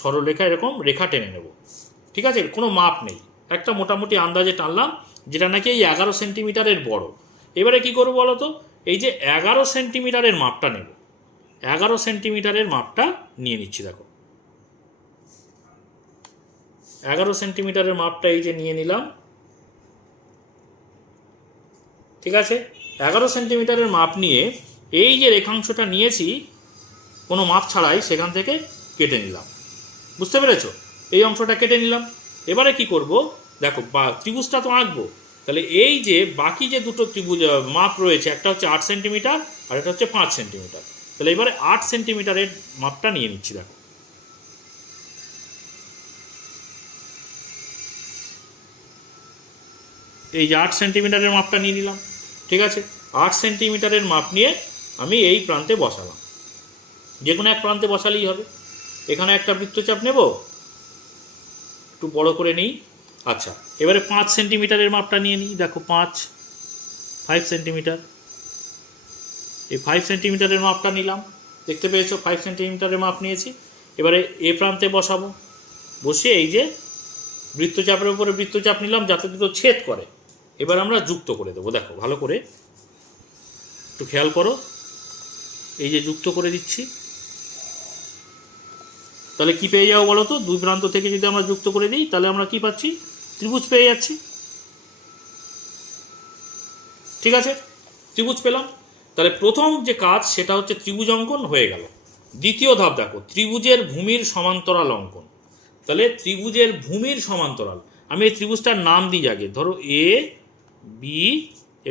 সরলরেখা এরকম রেখা টেনে নেব। ঠিক আছে, কোনো মাপ নেই, একটা মোটামুটি আন্দাজে টানলাম, যেটা নাকি এই 11 সেন্টিমিটারের বড়। এবারে কি করবো বলো তো, এই যে 11 সেন্টিমিটারের মাপটা নেব, 11 সেন্টিমিটারের মাপটা নিয়ে নিচ্ছি। দেখো 11 সেন্টিমিটারের মাপটা এই যে নিয়ে নিলাম। ঠিক আছে, 11 সেন্টিমিটারের মাপ নিয়ে এই যে রেখাংশটা নিয়েছি কোনো মাপ ছাড়াই, সেখান থেকে কেটে নিলাম। বুঝতে পেরেছো? এই অংশটা কেটে নিলাম। এবারে কি করব দেখো, ত্রিভুজটা তো আঁকবো। তাহলে এই যে বাকি যে দুটো ত্রিভুজ মাপ রয়েছে, একটা হচ্ছে 8 সেন্টিমিটার আর একটা হচ্ছে 5 সেন্টিমিটার। তাহলে এবারে 8 সেন্টিমিটারের মাপটা নিয়ে নিচ্ছি। দেখো এই যে 8 সেন্টিমিটারের মাপটা নিয়ে নিলাম। ঠিক আছে, 8 সেন্টিমিটারের মাপ নিয়ে আমি এই প্রান্তে বসালাম, যে কোনো এক প্রান্তে বসালেই হবে। এখানে একটা বৃত্তচাপ নেব, একটু বড় করে নিই। আচ্ছা, এবারে 5 সেন্টিমিটারের মাপটা নিয়ে নিই। দেখো 5 সেন্টিমিটার, এই 5 সেন্টিমিটারের মাপটা নিলাম। দেখতে পেয়েছো 5 সেন্টিমিটারের মাপ নিয়েছি। এবারে এ প্রান্তে বসাবো, বসিয়ে এই যে বৃত্তচাপের উপরে বৃত্তচাপ নিলাম যাতে দুটো ছেদ করে। এবার আমরা যুক্ত করে দেবো। দেখো ভালো করে একটু খেয়াল করো, এই যে যুক্ত করে দিচ্ছি। তাহলে কি পেয়ে যাবো বলো তো, দুই প্রান্ত থেকে যদি আমরা যুক্ত করে দিই তাহলে আমরা কি পাচ্ছি, ত্রিভুজ পেয়ে যাচ্ছি। ঠিক আছে, ত্রিভুজ পেলাম। তাহলে প্রথম যে কাজ সেটা হচ্ছে ত্রিভুজ অঙ্কন হয়ে গেল। দ্বিতীয় ধাপ দেখো, ত্রিভুজের ভূমির সমান্তরাল অঙ্কন। তাহলে ত্রিভুজের ভূমির সমান্তরাল, আমি এই ত্রিভুজটার নাম দিই আগে, ধরো এ বি,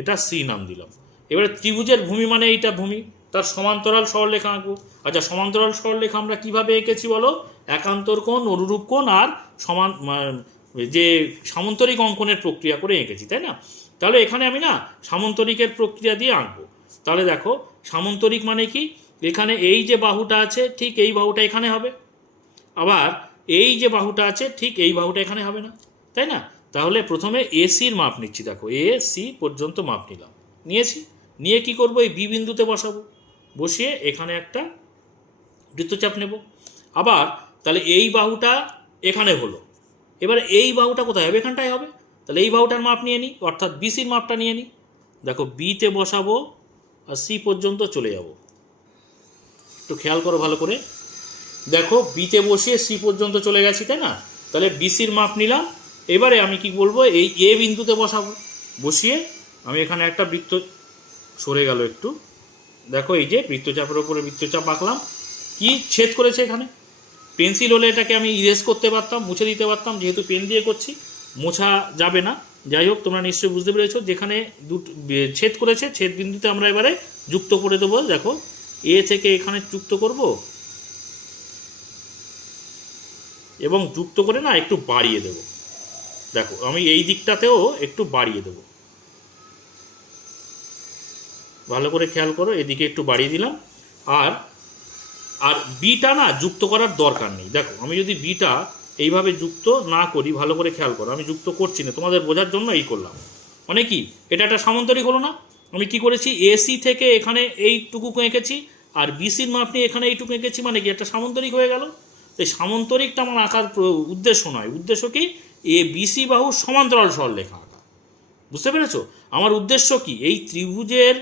এটা সি নাম দিলাম। এবারে ত্রিভুজের ভূমি মানে এইটা ভূমি, তার সমান্তরাল সরলরেখা আঁকবো। আচ্ছা, সমান্তরাল সরলরেখা আমরা কিভাবে এঁকেছি বলো, একান্তর কোণ, অনুরূপ কোণ আর সমান যে সামন্তরিক অঙ্কনের প্রক্রিয়া করে এঁকেছি, তাই না? তাহলে এখানে আমি না সামন্তরিকের প্রক্রিয়া দিয়ে আঁকবো। তাহলে দেখো সামন্তরিক মানে কি, এখানে এই যে বাহুটা আছে ঠিক এই বাহুটা এখানে হবে, আবার এই যে বাহুটা আছে ঠিক এই বাহুটা এখানে হবে না, তাই না? তাহলে প্রথমে এসির মাপ নিচ্ছি, দেখো এ সি পর্যন্ত মাপ নিলাম, নিয়েছি, নিয়ে কি করব, এই বি বিন্দুতে বসাবো, বসিয়ে এখানে একটা বৃত্তচাপ নেব। আবার তাহলে এই বাহুটা এখানে হলো, এবার এই বাহুটা কোথায় হবে, এখানটায় হবে, তাহলে এই বাহুটার মাপ নিয়ে নিই, অর্থাৎ বিসির মাপটা নিয়ে নিই। দেখো বিতে বসাবো আর সি পর্যন্ত চলে যাব, একটু খেয়াল করো ভালো করে, দেখো বিতে বসিয়ে সি পর্যন্ত চলে গেছি, তাই না? তাহলে বিসির মাপ নিলাম। এবারে আমি কি বলবো, এই এ বিন্দুতে বসাবো, বসিয়ে আমি এখানে একটা বৃত্ত, সরে গেল একটু, দেখো এই যে বৃত্তচাপের ওপরে বৃত্তচাপ আঁকলাম, কি ছেদ করেছে এখানে। পেন্সিল হলে এটাকে আমি ইরেজ করতে পারতাম, মুছে দিতে পারতাম, যেহেতু পেন দিয়ে করছি মোছা যাবে না। যাই হোক, তোমরা নিশ্চয়ই বুঝতে পেরেছো, যেখানে দুটো ছেদ করেছে, ছেদ বিন্দুতে আমরা এবারে যুক্ত করে দেবো। দেখো এ থেকে এখানে যুক্ত করব এবং যুক্ত করে না একটু বাড়িয়ে দেব। দেখো আমি এই দিকটাতেও একটু বাড়িয়ে দেব, ভালো করে খেয়াল করো, এদিকে একটু বাড়িয়ে দিলাম। আর আর বিটা না যুক্ত করার দরকার নেই। দেখো আমি যদি বিটা এইভাবে যুক্ত না করি, ভালো করে খেয়াল করো, আমি যুক্ত করছি না, তোমাদের বোঝার জন্য এই করলাম। মানে কি, এটা একটা সামান্তরিক হলো না? আমি কি করেছি, এসি থেকে এখানে এইটুকু এঁকেছি, আর বিসির মাপ নিয়ে এখানে এইটুকু এঁকেছি, মানে কি একটা সামান্তরিক হয়ে গেল। এই সামান্তরিকটা আমার আঁকার উদ্দেশ্য নয়, উদ্দেশ্য কি, এ বিসি বাহু সমান্তরাল সরলরেখা আঁকা। বুঝতে পেরেছো আমার উদ্দেশ্য কি? এই ত্রিভুজের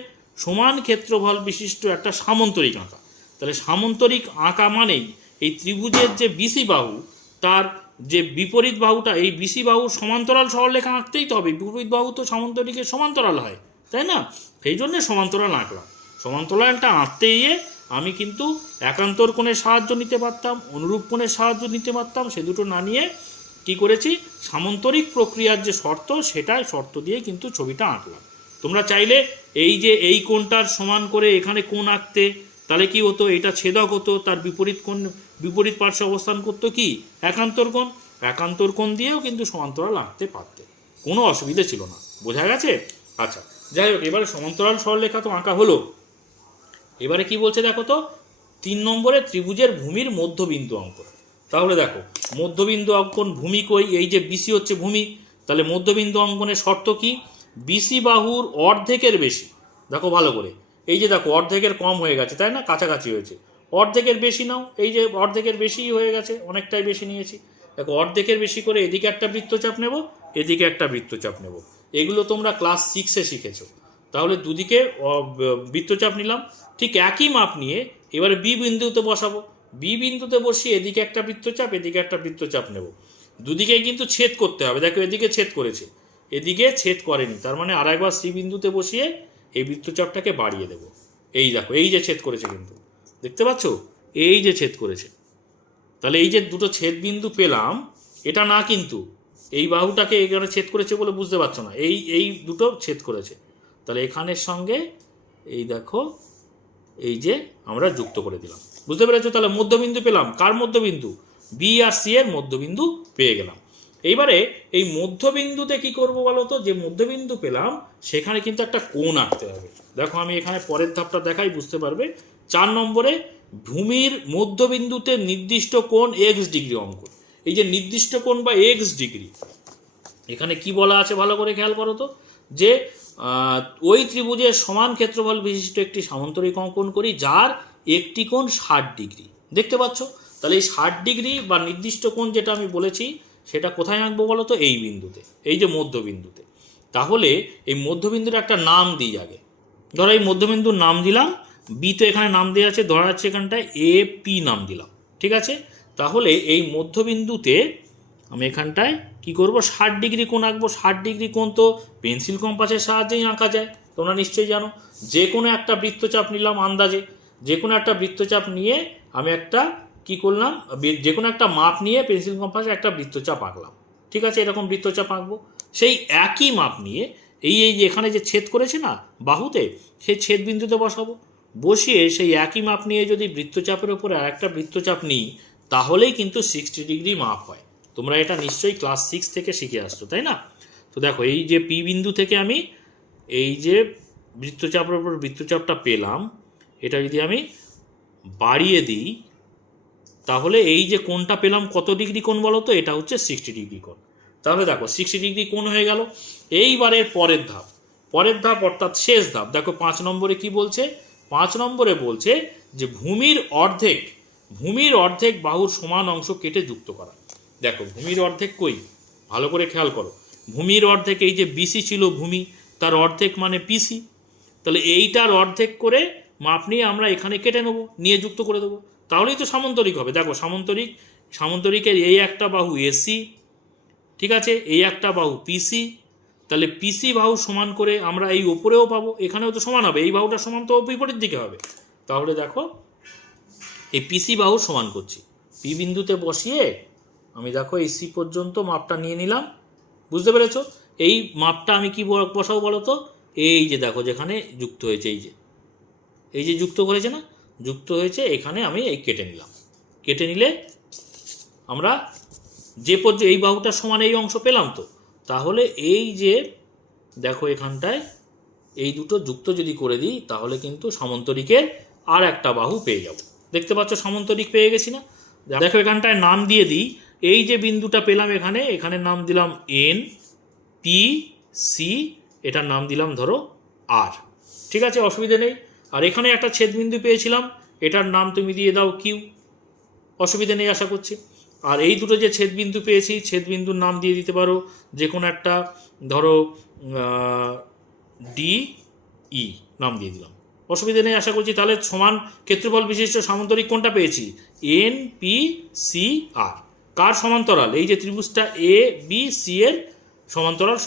সমান ক্ষেত্রফল বিশিষ্ট একটা সামান্তরিক আঁকা। তাহলে সামান্তরিক আঁকা মানেই এই ত্রিভুজের যে বিসি বাহু, তার যে বিপরীত বাহুটা, এই বিসি বাহু সমান্তরাল সরলরেখা আঁকতেই তো হবে, বিপরীত বাহু তো সামান্তরিকের সমান্তরাল হয়, তাই না? সেই জন্যে সমান্তরাল আঁকলাম। সমান্তরালটা আঁকতে গিয়ে আমি কিন্তু একান্তর কোণের সাহায্য নিতে পারতাম, অনুরূপ কোণের সাহায্য নিতে পারতাম, সে দুটো না নিয়ে কি করেছি, সামান্তরিক প্রক্রিয়ার যে শর্ত, সেটাই শর্ত দিয়ে কিন্তু ছবিটা আঁকলাম। তোমরা চাইলে এই যে এই কোণটার সমান করে এখানে কোণ আঁকতে, তাহলে কি হতো, এটা ছেদক হতো, তার বিপরীত কোণ, বিপরীত পার্শ্বে অবস্থান করতো কি, একান্তর কোণ, একান্তর কোণ দিয়েও কিন্তু সমান্তরাল আঁকতে পারতে, কোনো অসুবিধা ছিল না। বোঝা গেছে? আচ্ছা, যাই হোক, এবারে সমান্তরাল সরলরেখা তো আঁকা হলো। এবারে কি বলছে দেখো তো, 3 নম্বরে ত্রিভুজের ভূমির মধ্যবিন্দু অঙ্কন। তাহলে দেখো মধ্যবিন্দু অঙ্কন, ভূমি কই, এই যে বিসি হচ্ছে ভূমি, তাহলে মধ্যবিন্দু অঙ্কনের শর্ত কি, বিসি বাহুর অর্ধেকের বেশি। দেখো ভালো করে, এই যে দেখো অর্ধেকের কম হয়ে গেছে, তাই না, কাছাকাছি হয়েছে, অর্ধেকের বেশি নাও, এই যে অর্ধেকের বেশি হয়ে গেছে, অনেকটাই বেশি নিয়েছি। দেখো অর্ধেকের বেশি করে এদিকে একটা বৃত্তচাপ নেব, এদিকে একটা বৃত্তচাপ নেব, এগুলো তোমরা ক্লাস 6-এ শিখেছো। তাহলে দুদিকে বৃত্তচাপ নিলাম, ঠিক একই মাপ নিয়ে এবারে বি বিন্দুতে বসাবো, বি বিন্দুতে বসিয়ে এদিকে একটা বৃত্তচাপ, এদিকে একটা বৃত্তচাপ নেব, দুদিকে কিন্তু ছেদ করতে হবে। দেখো এদিকে ছেদ করেছে, এদিকে ছেদ করেনি, তার মানে আর একবার সি বিন্দুতে বসিয়ে এই বৃত্তচাপটাকে বাড়িয়ে দেব। এই দেখো এই যে ছেদ করেছে, কিন্তু দেখতে পাচ্ছ এই যে ছেদ করেছে। তাহলে এই যে দুটো ছেদ বিন্দু পেলাম, এটা না কিন্তু এই বাহুটাকে এখানে ছেদ করেছে বলে বুঝতে পারছো না, এই এই দুটো ছেদ করেছে। তাহলে এখানের সঙ্গে এই দেখো এই যে আমরা যুক্ত করে দিলাম, বুঝতে পেরেছো? তাহলে মধ্যবিন্দু পেলাম, কার মধ্যবিন্দু, বি আর সি এর মধ্যবিন্দু পেয়ে গেলাম। এইবারে এই মধ্যবিন্দুতে কি করব বলো তো, যে মধ্যবিন্দু পেলাম সেখানে কিন্তু একটা কোণ আঁকতে হবে। দেখো আমি এখানে পরের ধাপটা দেখাই, বুঝতে পারবে। 4 নম্বরে ভূমির মধ্যবিন্দুতে নির্দিষ্ট কোণ এক্স ডিগ্রি অঙ্কন। এই যে নির্দিষ্ট কোণ বা এক্স ডিগ্রি, এখানে কি বলা আছে ভালো করে খেয়াল করো তো, যে ওই ত্রিভুজের সমান ক্ষেত্রফল বিশিষ্ট একটি সামান্তরিক অঙ্কন করি, যার একটি কোণ 60 ডিগ্রি। দেখতে পাচ্ছ? তাহলে এই 60 ডিগ্রি বা নির্দিষ্ট কোণ যেটা আমি বলেছি, সেটা কোথায় আঁকবো বলো তো, এই বিন্দুতে, এই যে মধ্যবিন্দুতে। তাহলে এই মধ্যবিন্দুর একটা নাম দিই আগে। ধরো এই মধ্যবিন্দুর নাম দিলাম, বি তো এখানে নাম দেওয়া আছে, ধরা যাচ্ছে এখানটায় এ পি নাম দিলাম, ঠিক আছে? তাহলে এই মধ্যবিন্দুতে আমি এখানটায় কি করব, 60 ডিগ্রি কোণ আঁকবো। 60 ডিগ্রি কোণ তো পেন্সিল কম্পাসের সাহায্যেই আঁকা যায়, তোমরা নিশ্চয়ই জানো। যে কোনো একটা বৃত্তচাপ নিলাম আন্দাজে, যে কোনো একটা বৃত্তচাপ নিয়ে আমি একটা কি করলাম, যে কোনো একটা মাপ নিয়ে পেন্সিল কম্পাসে একটা বৃত্তচাপ আঁকলাম, ঠিক আছে? এরকম বৃত্তচাপ আঁকবো, সেই একই মাপ নিয়ে এই এই যে এখানে যে ছেদ করেছে না বাহুতে, সেই ছেদ বিন্দুতে বসাবো, বসিয়ে সেই একই মাপ নিয়ে যদি বৃত্তচাপের ওপরে আর একটা বৃত্তচাপ নিই, তাহলেই কিন্তু 60 ডিগ্রি মাপ হয়। তোমরা এটা নিশ্চয়ই ক্লাস 6 থেকে শিখে আসছো, তাই না? তো দেখো এই যে পি বিন্দু থেকে আমি এই যে বৃত্তচাপের উপর বৃত্তচাপটা পেলাম, এটা যদি আমি বাড়িয়ে দিই, তাহলে এই যে কোণটা পেলাম কত ডিগ্রি কোণ বলো তো, এটা হচ্ছে 60 ডিগ্রি কোণ। তাহলে দেখো 60 ডিগ্রি কোণ হয়ে গেল। এইবারের পরের ধাপ অর্থাৎ শেষ ধাপ, দেখো 5 নম্বরে কি বলছে? 5 নম্বরে বলছে যে ভূমির অর্ধেক বাহুর সমান অংশ কেটে যুক্ত করা। দেখো ভূমির অর্ধেক কই, ভালো করে খেয়াল করো। ভূমির অর্ধেক, এই যে বিসি ছিল ভূমি, তার অর্ধেক মানে পিসি। তাহলে এইটার অর্ধেক করে মাপ নিয়ে আমরা এখানে কেটে নেবো, নিয়ে যুক্ত করে দেবো, তাহলেই তো সামন্তরিক হবে। দেখো সামন্তরিকের এই একটা বাহু এসি, ঠিক আছে, এই একটা বাহু পিসি। তাহলে পিসি বাহু সমান করে আমরা এই ওপরেও পাবো, এখানেও তো সমান হবে, এই বাহুটা সমান তো বিপরীত দিকে হবে। তাহলে দেখো এই পিসি বাহু সমান করছি, পি বিন্দুতে বসিয়ে আমি দেখো এই সি পর্যন্ত মাপটা নিয়ে নিলাম। বুঝতে পেরেছো? এই মাপটা আমি কি বসাবো বলো তো? এই যে দেখো যেখানে যুক্ত হয়েছে, এই যে যুক্ত করেছে না, যুক্ত হয়েছে, এখানে আমি এই কেটে নিলাম। কেটে নিলে আমরা যে এই বাহুটার সমান এই অংশ পেলাম। তো তাহলে এই যে দেখো এখানটায় এই দুটো যুক্ত যদি করে দিই, তাহলে কিন্তু সামন্তরিকের আর একটা বাহু পেয়ে যাব। দেখতে পাচ্ছ সামন্তরিক পেয়ে গেছি না? দেখো এখানটায় নাম দিয়ে দিই, এই যে বিন্দুটা পেলাম এখানে নাম দিলাম এন পি সি, এটার নাম দিলাম ধরো আর। ঠিক আছে, অসুবিধে নেই। আর এখানে একটা ছেদবিন্দু পেয়েছিলাম, এটার নাম তুমি দিয়ে দাও কিউ, অসুবিধে নেই আশা করছি। আর এই দুটো যে ছেদবিন্দু পেয়েছি, ছেদবিন্দুর নাম দিয়ে দিতে পারো যে কোনো একটা, ধরো ডি ই নাম দিয়ে দিলাম, অসুবিধে নেই আশা করছি। তাহলে সমান ক্ষেত্রফল বিশিষ্ট সামন্তরিক কোনটা পেয়েছি? এন পি সি আর। কার সমান্তরাল? এই যে ত্রিভুজটা এ বি সি এর সমান্তরাল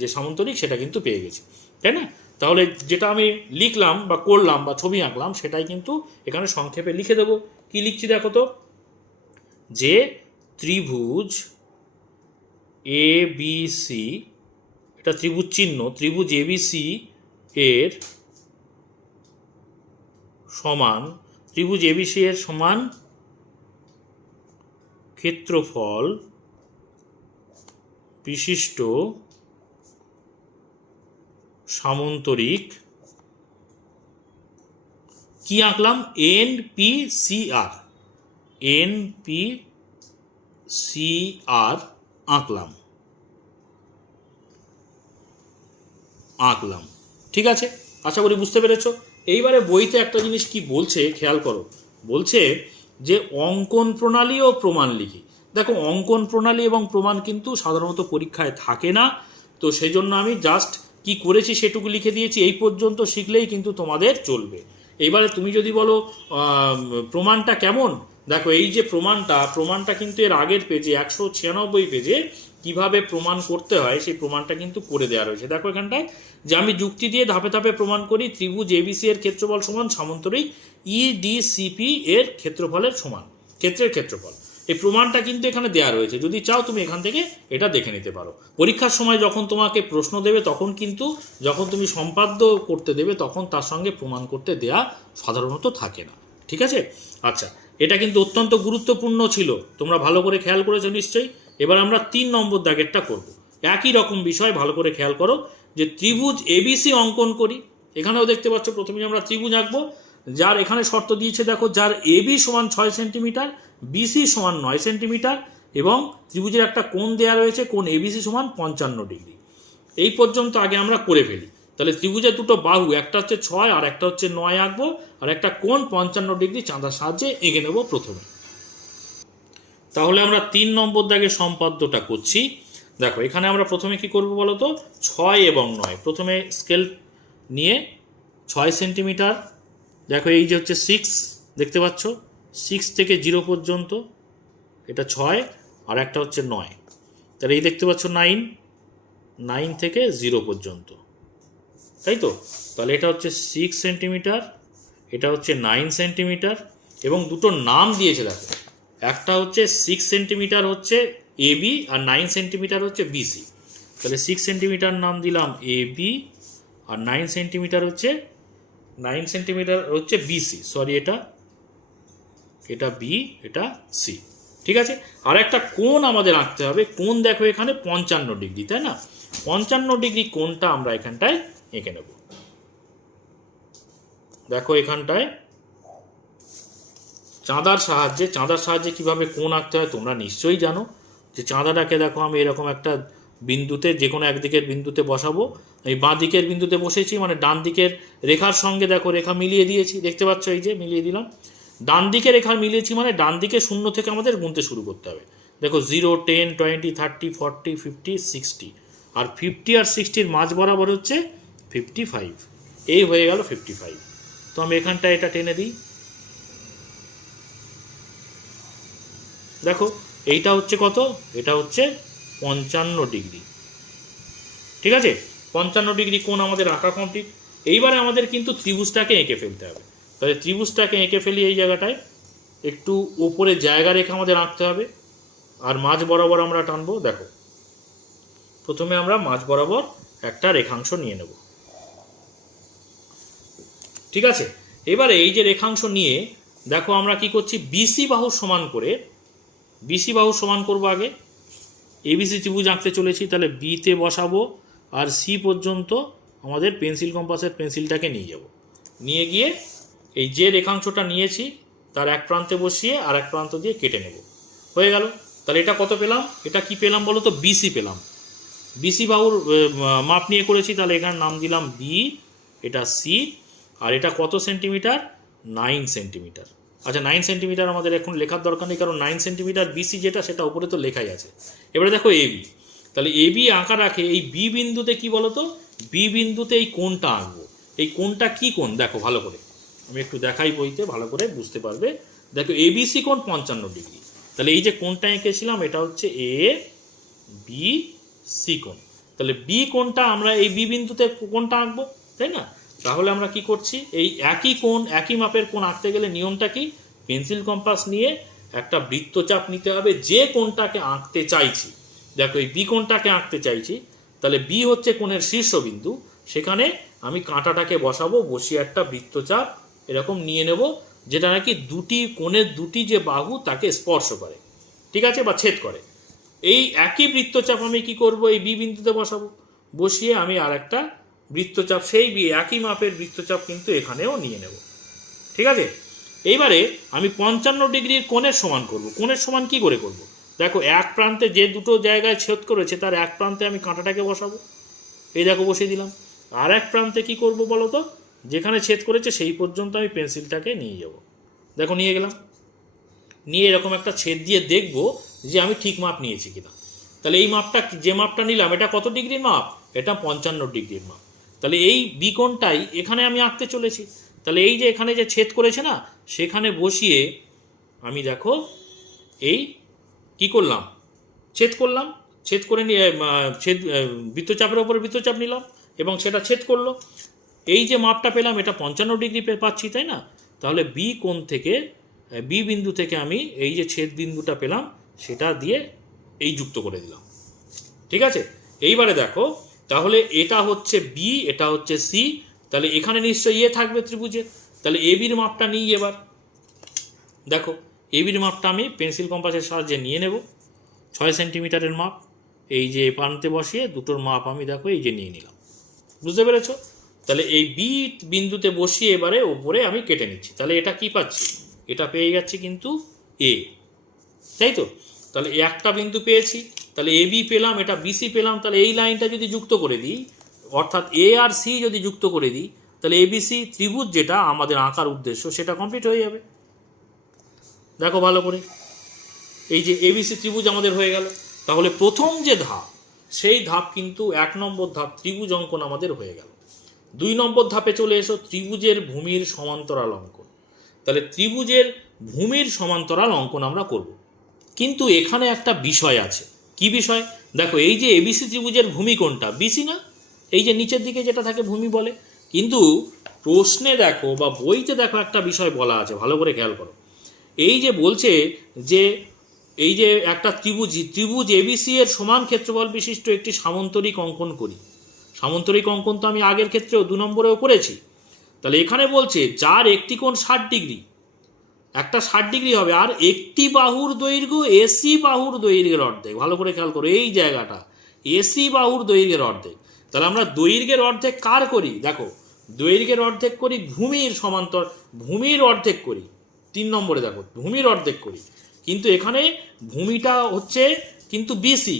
যে সামন্তরিক, সেটা কিন্তু পেয়ে গেছি, তাই না? তাহলে যেটা আমি লিখলাম বা করলাম বা ছবি আঁকলাম, সেটাই কিন্তু এখানে সংক্ষেপে লিখে দেবো। কি লিখছি দেখো তো, যে ত্রিভুজ এ বি সি, এটা ত্রিভুজ চিহ্ন, ত্রিভুজ এ বি সি এর সমান, ত্রিভুজ এবিসি এর সমান ক্ষেত্রফল বিশিষ্ট সামন্তরিক, কি আঁকলাম? এন পি সি আর, এন পি সি আর আঁকলাম। ঠিক আছে, আশা করি বুঝতে পেরেছো। এইবারে বইতে একটা জিনিস কি বলছে খেয়াল করো, বলছে যে অঙ্কন প্রণালী ও প্রমাণ লিখি। দেখো অঙ্কন প্রণালী এবং প্রমাণ কিন্তু সাধারণত পরীক্ষায় থাকে না, তো সেই জন্য আমি জাস্ট কি করেছি সেটুকু লিখে দিয়েছি। এই পর্যন্ত শিখলেই কিন্তু তোমাদের চলবে। এবারে তুমি যদি বলো প্রমাণটা কেমন, দেখো এই যে প্রমাণটা কিন্তু এর আগের পেজে 196 পেজে কিভাবে প্রমাণ করতে হয় সেই প্রমাণটা কিন্তু করে দেওয়া রয়েছে। দেখো এখানটায় যে আমি যুক্তি দিয়ে ধাপে ধাপে প্রমাণ করি ত্রিভুজ এবিসি এর ক্ষেত্রফল সমান সামন্তরিক ইডিসিপি এর ক্ষেত্রফলের সমান, ক্ষেত্রের ক্ষেত্রফল। এই প্রমাণটা কিন্তু এখানে দেওয়া রয়েছে, যদি চাও তুমি এখান থেকে এটা দেখে নিতে পারো। পরীক্ষার সময় যখন তোমাকে প্রশ্ন দেবে, তখন কিন্তু যখন তুমি সম্পাদ্য করতে দেবে, তখন তার সঙ্গে প্রমাণ করতে দেয়া সাধারণত থাকে না। ঠিক আছে, আচ্ছা, এটা কিন্তু অত্যন্ত গুরুত্বপূর্ণ ছিল, তোমরা ভালো করে খেয়াল করেছো নিশ্চয়ই। এবার আমরা 3 নম্বর দাগেরটা করব। একই রকম বিষয়, ভালো করে খেয়াল করো, যে ত্রিভুজ এবিসি অঙ্কন করি। এখানেও দেখতে পাচ্ছ প্রথমে আমরা ত্রিভুজ আঁকবো, যার এখানে শর্ত দিয়েছে দেখো, যার এবি সমান 6 সেন্টিমিটার, বিসি সমান 9 সেন্টিমিটার, এবং ত্রিভুজের একটা কোণ দেওয়া রয়েছে, কোণ এবিসি সমান 55 ডিগ্রি। এই পর্যন্ত আগে আমরা করে ফেলি। তাহলে ত্রিভুজের দুটো বাহু, একটা হচ্ছে 6 আর একটা হচ্ছে 9 আঁকবো, আর একটা কোণ 55 ডিগ্রি চাঁদার সাহায্যে এঁকে নেব প্রথমে। তাহলে আমরা 3 নম্বর দাগের সম্পাদ্যটা করছি। দেখো এখানে আমরা প্রথমে কি করব বলো তো, 6 এবং 9, প্রথমে স্কেল নিয়ে 6 সেন্টিমিটার, দেখো এই যে হচ্ছে 6, দেখতে পাচ্ছ 6 থেকে 0 পর্যন্ত, এটা 6, আর একটা হচ্ছে 9, তাহলে এই দেখতে পাচ্ছ 9 থেকে 0 পর্যন্ত, তাই তো? তাহলে এটা হচ্ছে 6 সেন্টিমিটার, এটা হচ্ছে 9 সেন্টিমিটার, এবং দুটো নাম দিয়েছে দেখো, একটা হচ্ছে 6 সেন্টিমিটার হচ্ছে এবি, আর 9 সেন্টিমিটার হচ্ছে বিসি। তাহলে 6 সেন্টিমিটার নাম দিলাম এবি, আর 9 সেন্টিমিটার হচ্ছে বিসি, সরি এটা বি, এটা সি। ঠিক আছে, আর একটা কোণ আমাদের আঁকতে হবে। কোণ দেখো এখানে 55 ডিগ্রি, তাই না? 55 ডিগ্রি কোণটা আমরা এখানটায় এঁকে নেব। দেখো এখানটায় চাঁদার সাহায্যে কিভাবে কোণ আঁকতে হয় তোমরা নিশ্চয়ই জানো। যে চাঁদাটাকে দেখো আমি এরকম একটা বিন্দুতে, যে কোনো একদিকের বিন্দুতে বসাবো। এই বাঁ দিকের বিন্দুতে বসেছি, মানে ডান দিকের রেখার সঙ্গে দেখো রেখা মিলিয়ে দিয়েছি, দেখতে পাচ্ছ এই যে মিলিয়ে দিলাম। ডান দিকে রেখা মিলিয়েছি মানে ডান দিকে শূন্য থেকে আমাদের গুনতে শুরু করতে হবে। দেখো 0, 10, 20, 30, 40, 50, 60, আর 50 আর 60-র মাঝ বরাবর হচ্ছে 55। এই হয়ে গেল 55। তো আমি এখানটা এটা টেনে দিই। দেখো এইটা হচ্ছে কত, এটা হচ্ছে 55 ডিগ্রি। ঠিক আছে, 55 ডিগ্রি কোণ আমাদের আঁকা কমপ্লিট। এইবারে আমাদের কিন্তু ত্রিভুজটাকে এঁকে ফেলতে হবে। তাহলে ত্রিভুজটাকে এঁকে ফেলি। এই জায়গাটায় একটু ওপরে জায়গা রেখে আমাদের আঁকতে হবে, আর মাঝ বরাবর আমরা টানবো। দেখো প্রথমে আমরা মাঝ বরাবর একটা রেখাংশ নিয়ে নেব। ঠিক আছে, এবারে এই যে রেখাংশ নিয়ে দেখো আমরা কি করছি, বিসি বাহু সমান করে, বিসি বাহু সমান করবো। আগে এবিসি ত্রিভুজ আঁকতে চলেছি, তাহলে বিতে বসাবো, আর সি পর্যন্ত আমাদের পেন্সিল কম্পাসের পেন্সিলটাকে নিয়ে যাব। নিয়ে গিয়ে এই যে রেখাংশটা নিয়েছি তার এক প্রান্তে বসিয়ে আর এক প্রান্ত দিয়ে কেটে নেব। হয়ে গেল। তাহলে এটা কত পেলাম, এটা কি পেলাম বলো তো, বিসি পেলাম। বিসি বাহুর মাপ নিয়ে করেছি, তাহলে এখানে নাম দিলাম বি, এটা সি, আর এটা কত সেন্টিমিটার, 9 সেন্টিমিটার। আচ্ছা 9 সেন্টিমিটার আমাদের এখন লেখার দরকার নেই, কারণ 9 সেন্টিমিটার বিসি যেটা সেটা উপরে তো লেখাই আছে। এবারে দেখো এবি, তাহলে এবি আঁকা রাখে এই বি বিন্দুতে কি বলো তো, বি বিন্দুতে এই কোণটা আঁকবো। এই কোণটা কি কোণ দেখো ভালো করে, আমি একটু দেখাই বইতে, ভালো করে বুঝতে পারবে। দেখো এবিসি কোণ 55 ডিগ্রি। তাহলে এই যে কোণটা এঁকেছিলাম এটা হচ্ছে এ বি সি কোণ। তাহলে বি কোণটা আমরা এই বি বিন্দুতে কোণটা আঁকবো, তাই না? তাহলে আমরা কি করছি, এই একই কোণ একই মাপের কোণ আঁকতে গেলে নিয়মটা কি, পেন্সিল কম্পাস নিয়ে একটা বৃত্তচাপ নিতে হবে যে কোণটাকে আঁকতে চাইছি। দেখো এই বি কোণটাকে আঁকতে চাইছি, তাহলে বি হচ্ছে কোণের শীর্ষবিন্দু, সেখানে আমি কাঁটাটাকে বসাবো, বসিয়ে একটা বৃত্তচাপ এরকম নিয়ে নেব, যেটা নাকি দুটি কোণের দুটি যে বাহু তাকে স্পর্শ করে, ঠিক আছে, বা ছেদ করে। এই একই বৃত্তচাপ আমি কি করব, এই বি বিন্দুতে বসাবো, বসিয়ে আমি আর একটা বৃত্তচাপ, সেই একই মাপের বৃত্তচাপ কিন্তু এখানেও নিয়ে নেব। ঠিক আছে, এইবারে আমি 55 ডিগ্রির কোণের সমান করব। কোণের সমান কি করে করব, দেখো এক প্রান্তে যে দুটো জায়গায় ছেদ করেছে তার এক প্রান্তে আমি কাঁটাটাকে বসাবো, এই দেখো বসিয়ে দিলাম। আর এক প্রান্তে কি করব বলো তো, যেখানে ছেদ করেছে সেই পর্যন্ত আমি পেন্সিলটাকে নিয়ে যাব। দেখো নিয়ে গেলাম, নিয়ে এরকম একটা ছেদ দিয়ে দেখব যে আমি ঠিক মাপ নিয়েছি কিনা। তাহলে এই মাপটা, যে মাপটা নিলাম এটা কত ডিগ্রির মাপ, এটা 55 ডিগ্রির মাপ। তাহলে এই বিকোণটাই এখানে আমি আঁকতে চলেছি। তাহলে এই যে এখানে যে ছেদ করেছে না, সেখানে বসিয়ে আমি দেখো এই কি করলাম, ছেদ করলাম, ছেদ করে নিয়ে ছেদ বৃত্তচাপের ওপরে বৃত্তচাপ নিলাম এবং সেটা ছেদ করলো। এই যে মাপটা পেলাম এটা 55 ডিগ্রি পাচ্ছি, তাই না? তাহলে বি কোণ থেকে, বি বিন্দু থেকে আমি এই যে ছেদ বিন্দুটা পেলাম সেটা দিয়ে এই যুক্ত করে দিলাম। ঠিক আছে, এইবারে দেখো তাহলে এটা হচ্ছে বি, এটা হচ্ছে সি, তাহলে এখানে নিশ্চয়ই এ থাকবে ত্রিভুজের। তাহলে এ বির মাপটা নিই। এবার দেখো এ বির মাপটা আমি পেন্সিল কম্পাসের সাহায্যে নিয়ে নেব, 6 সেন্টিমিটারের মাপ। এই যে প্রান্তে বসিয়ে দুটোর মাপ আমি দেখো এই যে নিয়ে নিলাম, বুঝতে পেরেছো? তাহলে এই বি বিন্দুতে বসিয়ে এবারে ওপরে আমি কেটে নিচ্ছি। তাহলে এটা কি পাচ্ছি, এটা পেয়ে যাচ্ছি কিন্তু এ, তাই তো? তাহলে একটা বিন্দু পেয়েছি, তাহলে এ বি পেলাম, এটা বিসি পেলাম। তাহলে এই লাইনটা যদি যুক্ত করে দিই, অর্থাৎ এ আর সি যদি যুক্ত করে দিই, তাহলে এবিসি ত্রিভুজ যেটা আমাদের আঁকার উদ্দেশ্য সেটা কমপ্লিট হয়ে যাবে। দেখো ভালো করে, এই যে এবিসি ত্রিভুজ আমাদের হয়ে গেল। তাহলে প্রথম যে ধাপ, সেই ধাপ কিন্তু 1 নম্বর ধাপ ত্রিভুজ অঙ্কন আমাদের হয়ে গেল। 2 নম্বর ধাপে চলে এসো, ত্রিভুজের ভূমির সমান্তরাল অঙ্কন। তাহলে ত্রিভুজের ভূমির সমান্তরাল অঙ্কন আমরা করব, কিন্তু এখানে একটা বিষয় আছে। কি বিষয়, দেখো এই যে এবিসি ত্রিভুজের ভূমি কোনটা, বিসি না? এই যে নিচের দিকে যেটা থাকে ভূমি বলে। কিন্তু প্রশ্নে দেখো বা বইতে দেখো একটা বিষয় বলা আছে, ভালো করে খেয়াল করো। এই যে বলছে যে এই যে একটা ত্রিভুজ এবিসি এর সমান ক্ষেত্রফল বিশিষ্ট একটি সামন্তরিক অঙ্কন করি। সামন্তরিক অঙ্কন তো আমি আগের ক্ষেত্রেও 2 নম্বরেও করেছি। তাহলে এখানে বলছে যার একটি কোণ 60 ডিগ্রি, একটা 60 ডিগ্রি হবে, আর একটি বাহুর দৈর্ঘ্য এসি বাহুর দৈর্ঘ্যের অর্ধেক। ভালো করে খেয়াল করো এই জায়গাটা, এসি বাহুর দৈর্ঘ্যের অর্ধেক। তাহলে আমরা দৈর্ঘ্যের অর্ধেক কার করি, দেখো দৈর্ঘ্যের অর্ধেক করি ভূমির সমান্তর, ভূমির অর্ধেক করি 3 নম্বরে, দেখো ভূমির অর্ধেক করি। কিন্তু এখানে ভূমিটা হচ্ছে কিন্তু বিসি,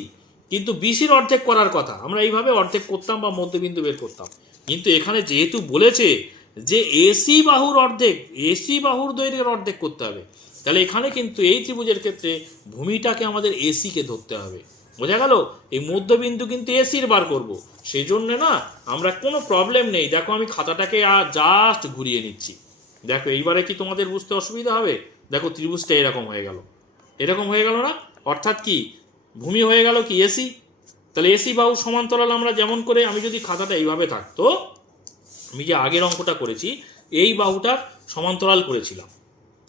কিন্তু বিসির অর্ধেক করার কথা, আমরা এইভাবে অর্ধেক করতাম বা মধ্যবিন্দু বের করতাম। কিন্তু এখানে যেহেতু বলেছে যে এসি বাহুর অর্ধেক, এসি বাহুর দৈর্ঘ্যের অর্ধেক করতে হবে, তাহলে এখানে কিন্তু এই ত্রিভুজের ক্ষেত্রে ভূমিটাকে আমাদের এসিকে ধরতে হবে। বোঝা গেল? এই মধ্যবিন্দু কিন্তু এসির বার করব, সেই জন্য না আমরা কোনো প্রবলেম নেই। দেখো আমি খাতাটাকে জাস্ট ঘুরিয়ে নিচ্ছি। দেখো এইবারে কি তোমাদের বুঝতে অসুবিধা হবে? দেখো ত্রিভুজটা এরকম হয়ে গেল, এরকম হয়ে গেল না? অর্থাৎ কি ভূমি হয়ে গেল কি এসি। তাহলে এসি বাহু সমান্তরাল আমরা যেমন করে, আমি যদি খাতাটা এইভাবে থাকতো, আমি যে আগের অঙ্কটা করেছি এই বাহুটার সমান্তরাল করেছিলাম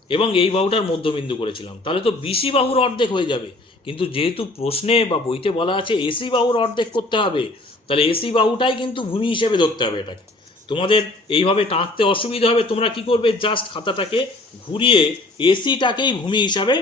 এবং এই বাহুটার মধ্যবিন্দু করেছিলাম, তাহলে তো বিসি বাহুর অর্ধেক হয়ে যাবে। কিন্তু যেহেতু প্রশ্নে বা বইতে বলা আছে এসি বাহুর অর্ধেক করতে হবে, তাহলে এসি বাহুটাই কিন্তু ভূমি হিসেবে ধরতে হবে এটাকে। তোমাদের এইভাবে টাঁকতে অসুবিধা হবে, তোমরা কি করবে, জাস্ট খাতাটাকে ঘুরিয়ে এসিটাকেই ভূমি হিসাবে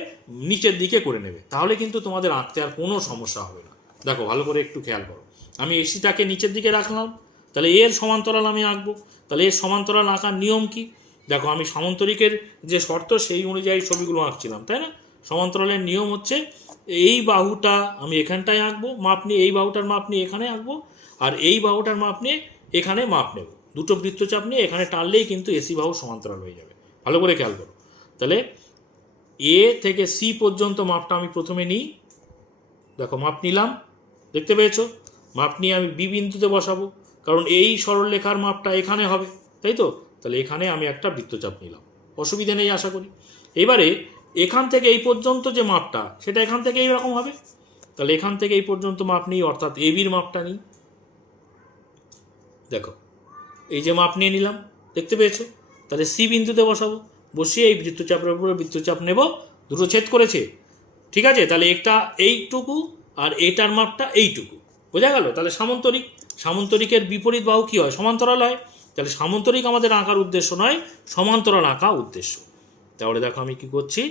নিচের দিকে করে নেবে, তাহলে কিন্তু তোমাদের আঁকতে আর কোনো সমস্যা হবে না। দেখো ভালো করে একটু খেয়াল করো, আমি এসিটাকে নিচের দিকে রাখলাম, তাহলে এর সমান্তরাল আমি আঁকবো। তাহলে এর সমান্তরাল আঁকার নিয়ম কি? দেখো আমি সামান্তরিকের যে শর্ত সেই অনুযায়ী ছবিগুলো আঁকছিলাম, তাই না? সমান্তরালের নিয়ম হচ্ছে এই বাহুটা আমি এখানটায় আঁকবো, মাপ নিয়ে এই বাহুটার মাপ নিয়ে এখানে আঁকবো, আর এই বাহুটার মাপ নিয়ে এখানে মাপ নেব। দুটো বৃত্তচাপ নিয়ে এখানে টানলেই কিন্তু এসি বাহু সমান্তরাল হয়ে যাবে। ভালো করে খেয়াল করো। তাহলে এ থেকে সি পর্যন্ত মাপটা আমি প্রথমে নিই। দেখো মাপ নিলাম, দেখতে পেয়েছো? মাপ নিয়ে আমি বি বিন্দুতে বসাবো, কারণ এই সরলরেখার মাপটা এখানে হবে, তাই তো? তাহলে এখানে আমি একটা বৃত্তচাপ নিলাম, অসুবিধা নেই আশা করি। এবারে এখান থেকে এই পর্যন্ত যে মাপটা সেটা এখান থেকে এইরকম হবে, তাহলে এখান থেকে এই পর্যন্ত মাপ নিই, অর্থাৎ এ বির মাপটা নিই। দেখো এই যে মাপ নিয়ে নিলাম, দেখতে পেয়েছো? তাহলে সি বিন্দুতে বসাবো, বসিয়ে এই বৃত্তচাপের উপরে বৃত্তচাপ নেব, দুটো ছেদ করেছে, ঠিক আছে? তাহলে একটা এইটুকু আর এটার মাপটা এইটুকু, বোঝা গেল? তাহলে সামান্তরিক, সামান্তরিকের বিপরীত বাহু কি হয়? সমান্তরাল হয়। তাহলে সামান্তরিক আমাদের আঁকার উদ্দেশ্য নয়, সমান্তরাল আঁকা উদ্দেশ্য। তাহলে দেখো আমি কি করছি,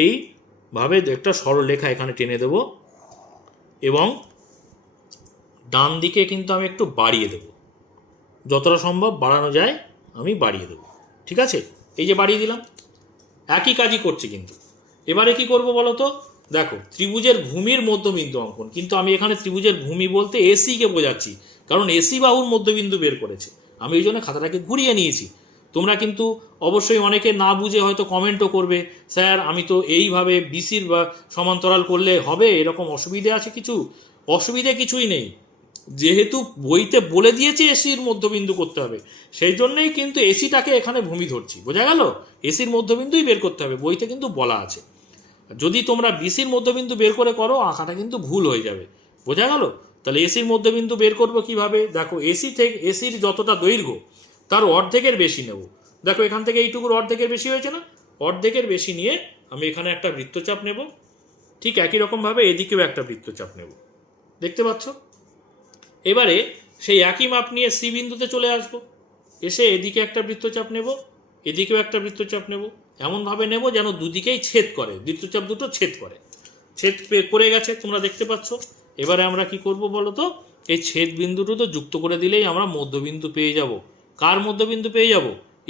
এইভাবে একটা সরলরেখা এখানে টেনে দেব এবং ডান দিকে কিন্তু আমি একটু বাড়িয়ে দেব, যতটা সম্ভব বাড়ানো যায় আমি বাড়িয়ে দেব, ঠিক আছে? এই যে বাড়িয়ে দিলাম, একই কাজই করছি। কিন্তু এবারে কি করব বলো তো? দেখো ত্রিভুজের ভূমির মধ্যবিন্দু অঙ্কন, কিন্তু আমি এখানে ত্রিভুজের ভূমি বলতে এসিকে বোঝাচ্ছি, কারণ এসি বাহুর মধ্যবিন্দু বের করেছে। আমি এই জন্য খাতাটাকে ঘুরিয়ে নিয়েছি। তোমরা কিন্তু অবশ্যই অনেকে না বুঝে হয়তো কমেন্টও করবে, স্যার আমি তো এইভাবে বিসির বা সমান্তরাল করলে হবে, এরকম অসুবিধে আছে কিছু? অসুবিধে কিছুই নেই, যেহেতু বইতে বলে দিয়েছে এসির মধ্যবিন্দু করতে হবে, সেই জন্যই কিন্তু এসিটাকে এখানে ভূমি ধরছি। বোঝা গেল? এসির মধ্যবিন্দুই বের করতে হবে, বইতে কিন্তু বলা আছে। যদি তোমরা বিসির মধ্যবিন্দু বের করে করো, আঁকাটা কিন্তু ভুল হয়ে যাবে। বোঝা গেল? তাহলে এসির মধ্যবিন্দু বের করবো কিভাবে? দেখো এসি থেকে এসির যতটা দৈর্ঘ্য তার অর্ধেকের বেশি নেব। দেখো এখান থেকে এইটুকুর অর্ধেকের বেশি হয়েছে না? অর্ধেকের বেশি নিয়ে আমি এখানে একটা বৃত্তচাপ নেব, ঠিক একই রকমভাবে এদিকেও একটা বৃত্তচাপ নেব, দেখতে পাচ্ছ? এবারে সেই একই মাপ নিয়ে সি বিন্দুতে চলে আসব, এসে এদিকে একটা বৃত্তচাপ নেব, এদিকেও একটা বৃত্তচাপ নেব, এমনভাবে নেব যেন দুদিকেই ছেদ করে, বৃত্তচাপ দুটো ছেদ করে। ছেদ করে গেছে, তোমরা দেখতে পাচ্ছ। এবারে আমরা কি করব বলো তো? এই ছেদ বিন্দুটো তো যুক্ত করে দিলেই আমরা মধ্যবিন্দু পেয়ে যাব। কার মধ্যবিন্দু পেয়ে যাব?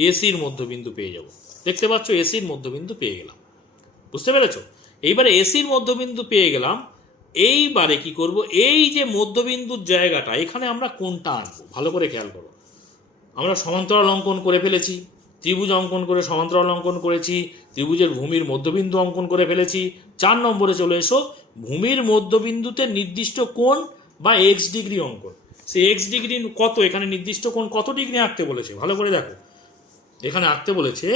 এসির মধ্যবিন্দু পেয়ে যাব। দেখতে পাচ্ছ এসির মধ্যবিন্দু পেয়ে গেলাম, বুঝতে পেরেছ? এইবারে এসির মধ্যবিন্দু পেয়ে গেলাম, এইবারে কি করব, এই যে মধ্যবিন্দুর জায়গাটা এখানে আমরা কোনটা আনবো ভালো করে খেয়াল করো। আমরা সমান্তরাল অঙ্কন করে ফেলেছি, ত্রিভুজ অঙ্কন করে সমান্তরাল অঙ্কন করেছি, ত্রিভুজের ভূমির মধ্যবিন্দু অঙ্কন করে ফেলেছি। 4 নম্বরে চলে এসো, ভূমির মধ্যবিন্দুতে নির্দিষ্ট কোণ বা এক্স ডিগ্রি অঙ্কন। সেই এক্স ডিগ্রি কত, এখানে নির্দিষ্ট কোণ কত ডিগ্রি আঁকতে বলেছে ভালো করে দেখো। এখানে আঁকতে বলেছে,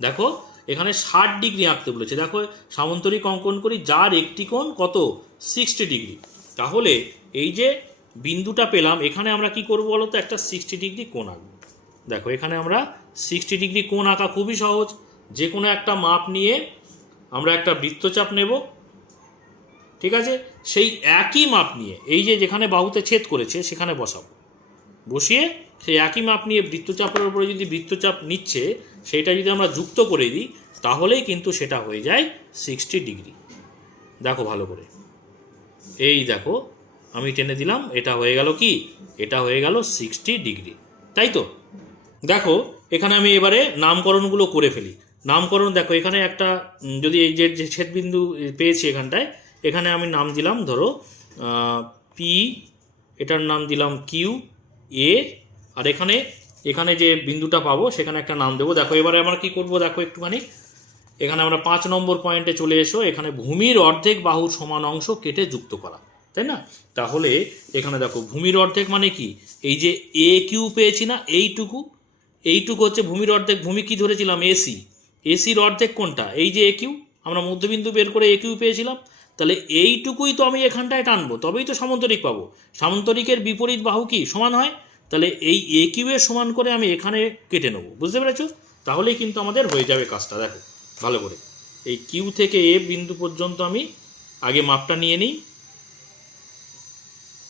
দেখো এখানে 60 ডিগ্রি আঁকতে বলেছে। দেখো সামান্তরিক অঙ্কন করি, যার একটি কোণ কত, 60 ডিগ্রি। তাহলে এই যে বিন্দুটা পেলাম, এখানে আমরা কি করব বলো তো? একটা 60 ডিগ্রি কোণ আঁকবো। দেখো এখানে আমরা 60 ডিগ্রি কোণ আঁকা খুবই সহজ। যে কোনো একটা মাপ নিয়ে আমরা একটা বৃত্তচাপ নেব, ঠিক আছে? সেই একই মাপ নিয়ে এই যে যেখানে বাহুতে ছেদ করেছে সেখানে বসাবো, বসিয়ে সেই একই মাপ নিয়ে বৃত্তচাপের উপরে যদি বৃত্তচাপ নিচ্ছে সেটা যদি আমরা যুক্ত করে দিই, তাহলেই কিন্তু সেটা হয়ে যায় 60 ডিগ্রি। দেখো ভালো করে, এই দেখো আমি টেনে দিলাম, এটা হয়ে গেল কি, এটা হয়ে গেল 60 ডিগ্রি, তাই তো? দেখো এখানে আমি এবারে নামকরণগুলো করে ফেলি। নামকরণ দেখো এখানে একটা যদি এই যে যে ছেদবিন্দু পেয়েছি এখানটায়, এখানে আমি নাম দিলাম ধরো পি, এটার নাম দিলাম কিউ এ, আর এখানে এখানে যে বিন্দুটা পাবো সেখানে একটা নাম দেবো। দেখো এবারে আমরা কি করব দেখো একটুখানি, এখানে আমরা 5 নম্বর পয়েন্টে চলে এসো। এখানে ভূমির অর্ধেক বাহুর সমান অংশ কেটে যুক্ত করা, তাই না? তাহলে এখানে দেখো ভূমির অর্ধেক মানে কি, এই যে এ কিউ পেয়েছি না, এইটুকু হচ্ছে ভূমির অর্ধেক। ভূমি কি ধরেছিলাম, এসি, এসির অর্ধেক কোনটা, এই যে এ কিউ, আমরা মধ্যবিন্দু বের করে এ কিউ পেয়েছিলাম। তাহলে এইটুকুই তো আমি এখানটায় টানবো, তবেই তো সামান্তরিক পাবো। সামান্তরিকের বিপরীত বাহু কি সমান হয়, তাহলে এই এ কিউ এর সমান করে আমি এখানে কেটে নেবো, বুঝতে পেরেছো? তাহলেই কিন্তু আমাদের হয়ে যাবে কাজটা। দেখো ভালো করে, এই কিউ থেকে এ বিন্দু পর্যন্ত আমি আগে মাপটা নিয়ে নিই,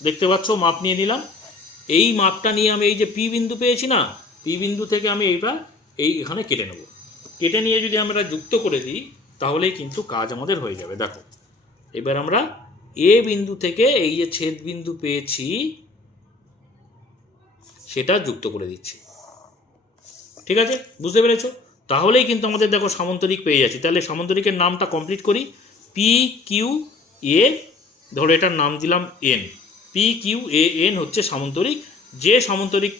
দেখতে পাচ্ছ মাপ নিয়ে নিলাম। এই মাপটা নিয়ে আমি এই যে পি বিন্দু পেয়েছি না, পি বিন্দু থেকে আমি এইটা এখানে কেটে নেব। কেটে নিয়ে যদি আমরা যুক্ত করে দিই তাহলেই কিন্তু কাজ আমাদের হয়ে যাবে। দেখো এবার আমরা এ বিন্দু থেকে এই যে ছেদ বিন্দু পেয়েছি সেটা যুক্ত করে দিচ্ছি, ঠিক আছে? বুঝতে পেরেছো? তাহলেই কিন্তু আমাদের দেখো সামান্তরিক পেয়ে যাচ্ছি। তাহলে সামান্তরিকের নামটা কমপ্লিট করি, পি কিউ এ, ধরো এটার নাম দিলাম N. P Q A N হচ্ছে সামান্তরিক। যে সামান্তরিক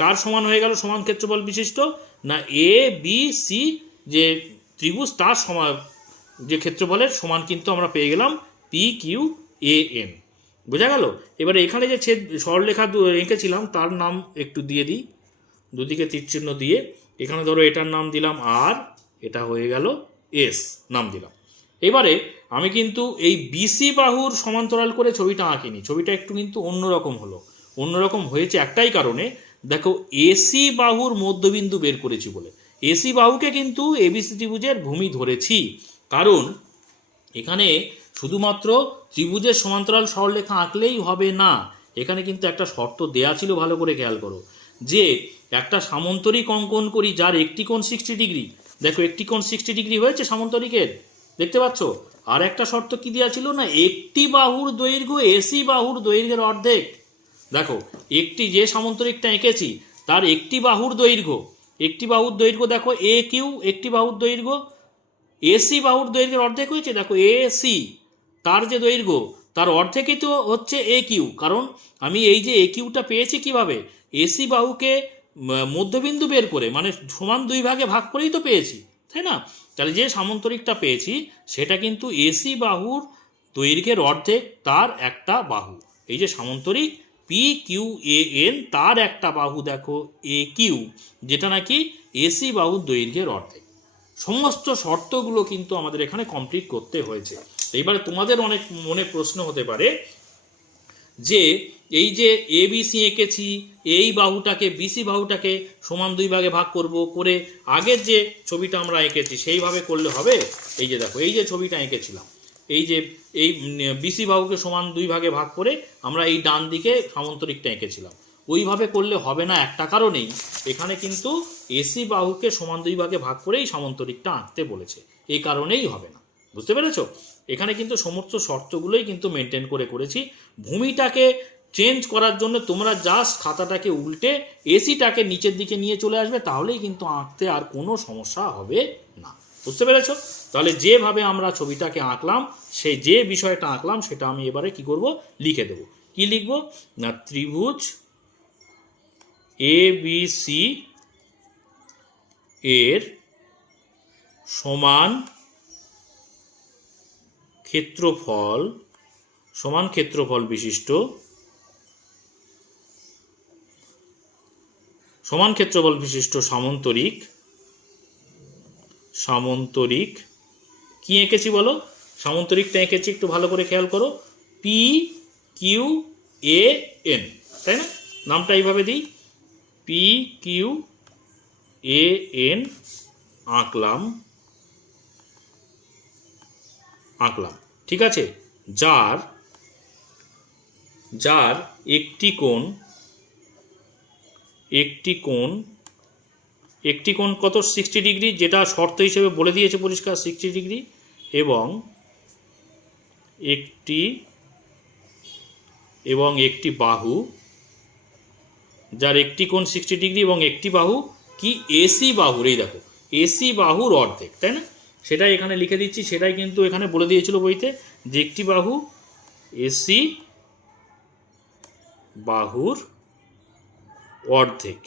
কার সমান হয়ে গেল সমান ক্ষেত্রফল বিশিষ্ট, না এ বি সি যে ত্রিভুজ তার সমান, যে ক্ষেত্রফলের সমান কিন্তু আমরা পেয়ে গেলাম পি কিউ এ এন। বোঝা গেল? এবারে এখানে যে সরলরেখা এঁকেছিলাম তার নাম একটু দিয়ে দিই, দুদিকে তীরচিহ্ন দিয়ে। এখানে ধরো এটার নাম দিলাম আর, এটা হয়ে গেল এস নাম দিলাম। এবারে আমি কিন্তু এই বিসি বাহুর সমান্তরাল করে ছবিটা আঁকিনি, ছবিটা একটু কিন্তু অন্যরকম হলো। অন্যরকম হয়েছে একটাই কারণে, দেখো এসি বাহুর মধ্যবিন্দু বের করেছি বলে এসি বাহুকে কিন্তু এবিসি ত্রিভুজের ভূমি ধরেছি। কারণ এখানে শুধুমাত্র ত্রিভুজের সমান্তরাল সরলরেখা আঁকলেই হবে না, এখানে কিন্তু একটা শর্ত দেয়া ছিল, ভালো করে খেয়াল করো, যে একটা সামান্তরিক অঙ্কন করি যার একটি কোণ 60 ডিগ্রি। দেখো একটি কোণ 60 ডিগ্রি হয়েছে সামান্তরিকের, দেখতে পাচ্ছ? আর একটা শর্ত কি দেওয়া ছিল না, একটি বাহুর দৈর্ঘ্য এসি বাহুর দৈর্ঘ্যের অর্ধেক। দেখো একটি যে সামান্তরিকটা এঁকেছি তার একটি বাহুর দৈর্ঘ্য দেখো এ কিউ, একটি বাহুর দৈর্ঘ্য এসি বাহুর দৈর্ঘ্যের অর্ধেক হয়েছে। দেখো এসি তার যে দৈর্ঘ্য তার অর্ধেকই তো হচ্ছে এ কিউ, কারণ আমি এই যে এ কিউটা পেয়েছি কিভাবে, এসি বাহুকে মধ্যবিন্দু বের করে, মানে সমান দুই ভাগে ভাগ করেই তো পেয়েছি, তাই না? তাহলে যে সামান্তরিকটা পেয়েছি সেটা কিন্তু এসি বাহুর দৈর্ঘ্যের অর্ধেক, তার একটা বাহু। এই যে সামান্তরিক পি কিউ এ এন, তার একটা বাহু দেখো এ কিউ, যেটা নাকি এসি বাহুর দৈর্ঘ্যের অর্ধেক। সমস্ত শর্তগুলো কিন্তু আমাদের এখানে কমপ্লিট করতে হয়েছে। এইবারে তোমাদের অনেক মনে প্রশ্ন হতে পারে যে এই যে এ বিসি এঁকেছি, এই বাহুটাকে বিসি বাহুটাকে সমান দুই ভাগে ভাগ করব, করে আগের যে ছবিটা আমরা এঁকেছি সেইভাবে করলে হবে? এই যে দেখো এই যে ছবিটা এঁকেছিলাম, এই যে এই বিসি বাহুকে সমান দুই ভাগে ভাগ করে আমরা এই ডান দিকে সামান্তরিকটা এঁকেছিলাম, ওইভাবে করলে হবে না একটা কারণেই, এখানে কিন্তু এসি বাহুকে সমান দুই ভাগে ভাগ করেই সামান্তরিকটা আঁকতে বলেছে, এই কারণেই হবে না। বুঝতে পেরেছো? এখানে কিন্তু সমস্ত শর্তগুলোই কিন্তু মেনটেন করে করেছি। ভূমিটাকে চেঞ্জ করার জন্য তোমরা জাস্ট খাতাটাকে উল্টে এসিটাকে নিচের দিকে নিয়ে চলে আসবে, তাহলেই কিন্তু আঁকতে আর কোনো সমস্যা হবে না। বুঝতে পেরেছো? তাহলে যেভাবে আমরা ছবিটাকে আঁকলাম, সেই যে বিষয়টা আঁকলাম সেটা আমি এবারে কি করব, লিখে দেবো। কি লিখবো না, ত্রিভুজ এ বি সি এর সমান ক্ষেত্রফল বিশিষ্ট সামান্তরিক কি এঁকেছি বলো, সামান্তরিকটা এঁকেছি, একটু ভালো করে খেয়াল করো, পি কিউ এ এন, তাই না? নামটা এইভাবে দিই, পি কিউ এ এন আঁকলাম, ঠিক আছে? যার একটি কোণ কত, 60 ডিগ্রি, যেটা শর্ত হিসেবে বলে দিয়েছে পরিষ্কার 60 ডিগ্রি, এবং একটি বাহু, যার একটি কোণ 60 ডিগ্রি এবং একটি বাহু কি এসি বাহুর, এই দেখো এসি বাহুর অর্ধেক, তাই না? সেটাই এখানে লিখে দিচ্ছি, সেটাই কিন্তু এখানে বলে দিয়েছিল বইতে, যে একটি বাহু এসি বাহুর অর্ধেক।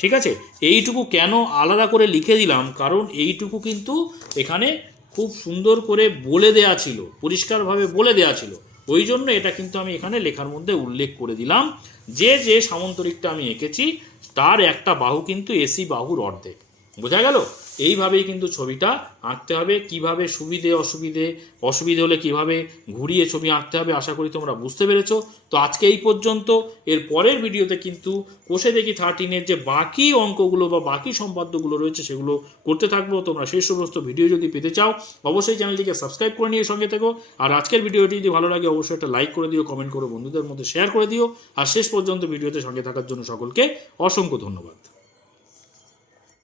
ঠিক আছে, এইটুকু কেন আলাদা করে লিখে দিলাম, কারণ এইটুকু কিন্তু এখানে খুব সুন্দর করে বলে দেয়া ছিল, পরিষ্কারভাবে বলে দেয়া ছিল, ওই জন্য এটা কিন্তু আমি এখানে লেখার মধ্যে উল্লেখ করে দিলাম যে যে সামন্তরিকটা আমি এঁকেছি তার একটা বাহু কিন্তু এসি বাহুর অর্ধেক। বোঝা গেল? এইভাবেই কিন্তু ছবিটা আঁকতে হবে। কিভাবে অসুবিধে হলে কিভাবে ঘুরিয়ে ছবি আঁকতে হবে আশা করি তোমরা বুঝতে পেরেছো। তো আজকে এই পর্যন্ত। এর পরের ভিডিওতে কিন্তু কোষে দেখি 13-এর যে বাকি অঙ্কগুলো বা বাকি সম্পাদ্যগুলো রয়েছে সেগুলো করতে থাকবো। তোমরা সেই সমস্ত ভিডিও যদি পেতে চাও অবশ্যই চ্যানেলটিকে সাবস্ক্রাইব করে নিয়ে সঙ্গে থেকো। আর আজকের ভিডিওটি যদি ভালো লাগে অবশ্যই একটা লাইক করে দিও, কমেন্ট করে বন্ধুদের মধ্যে শেয়ার করে দিও। আর শেষ পর্যন্ত ভিডিওতে সঙ্গে থাকার জন্য সকলকে অসংখ্য ধন্যবাদ।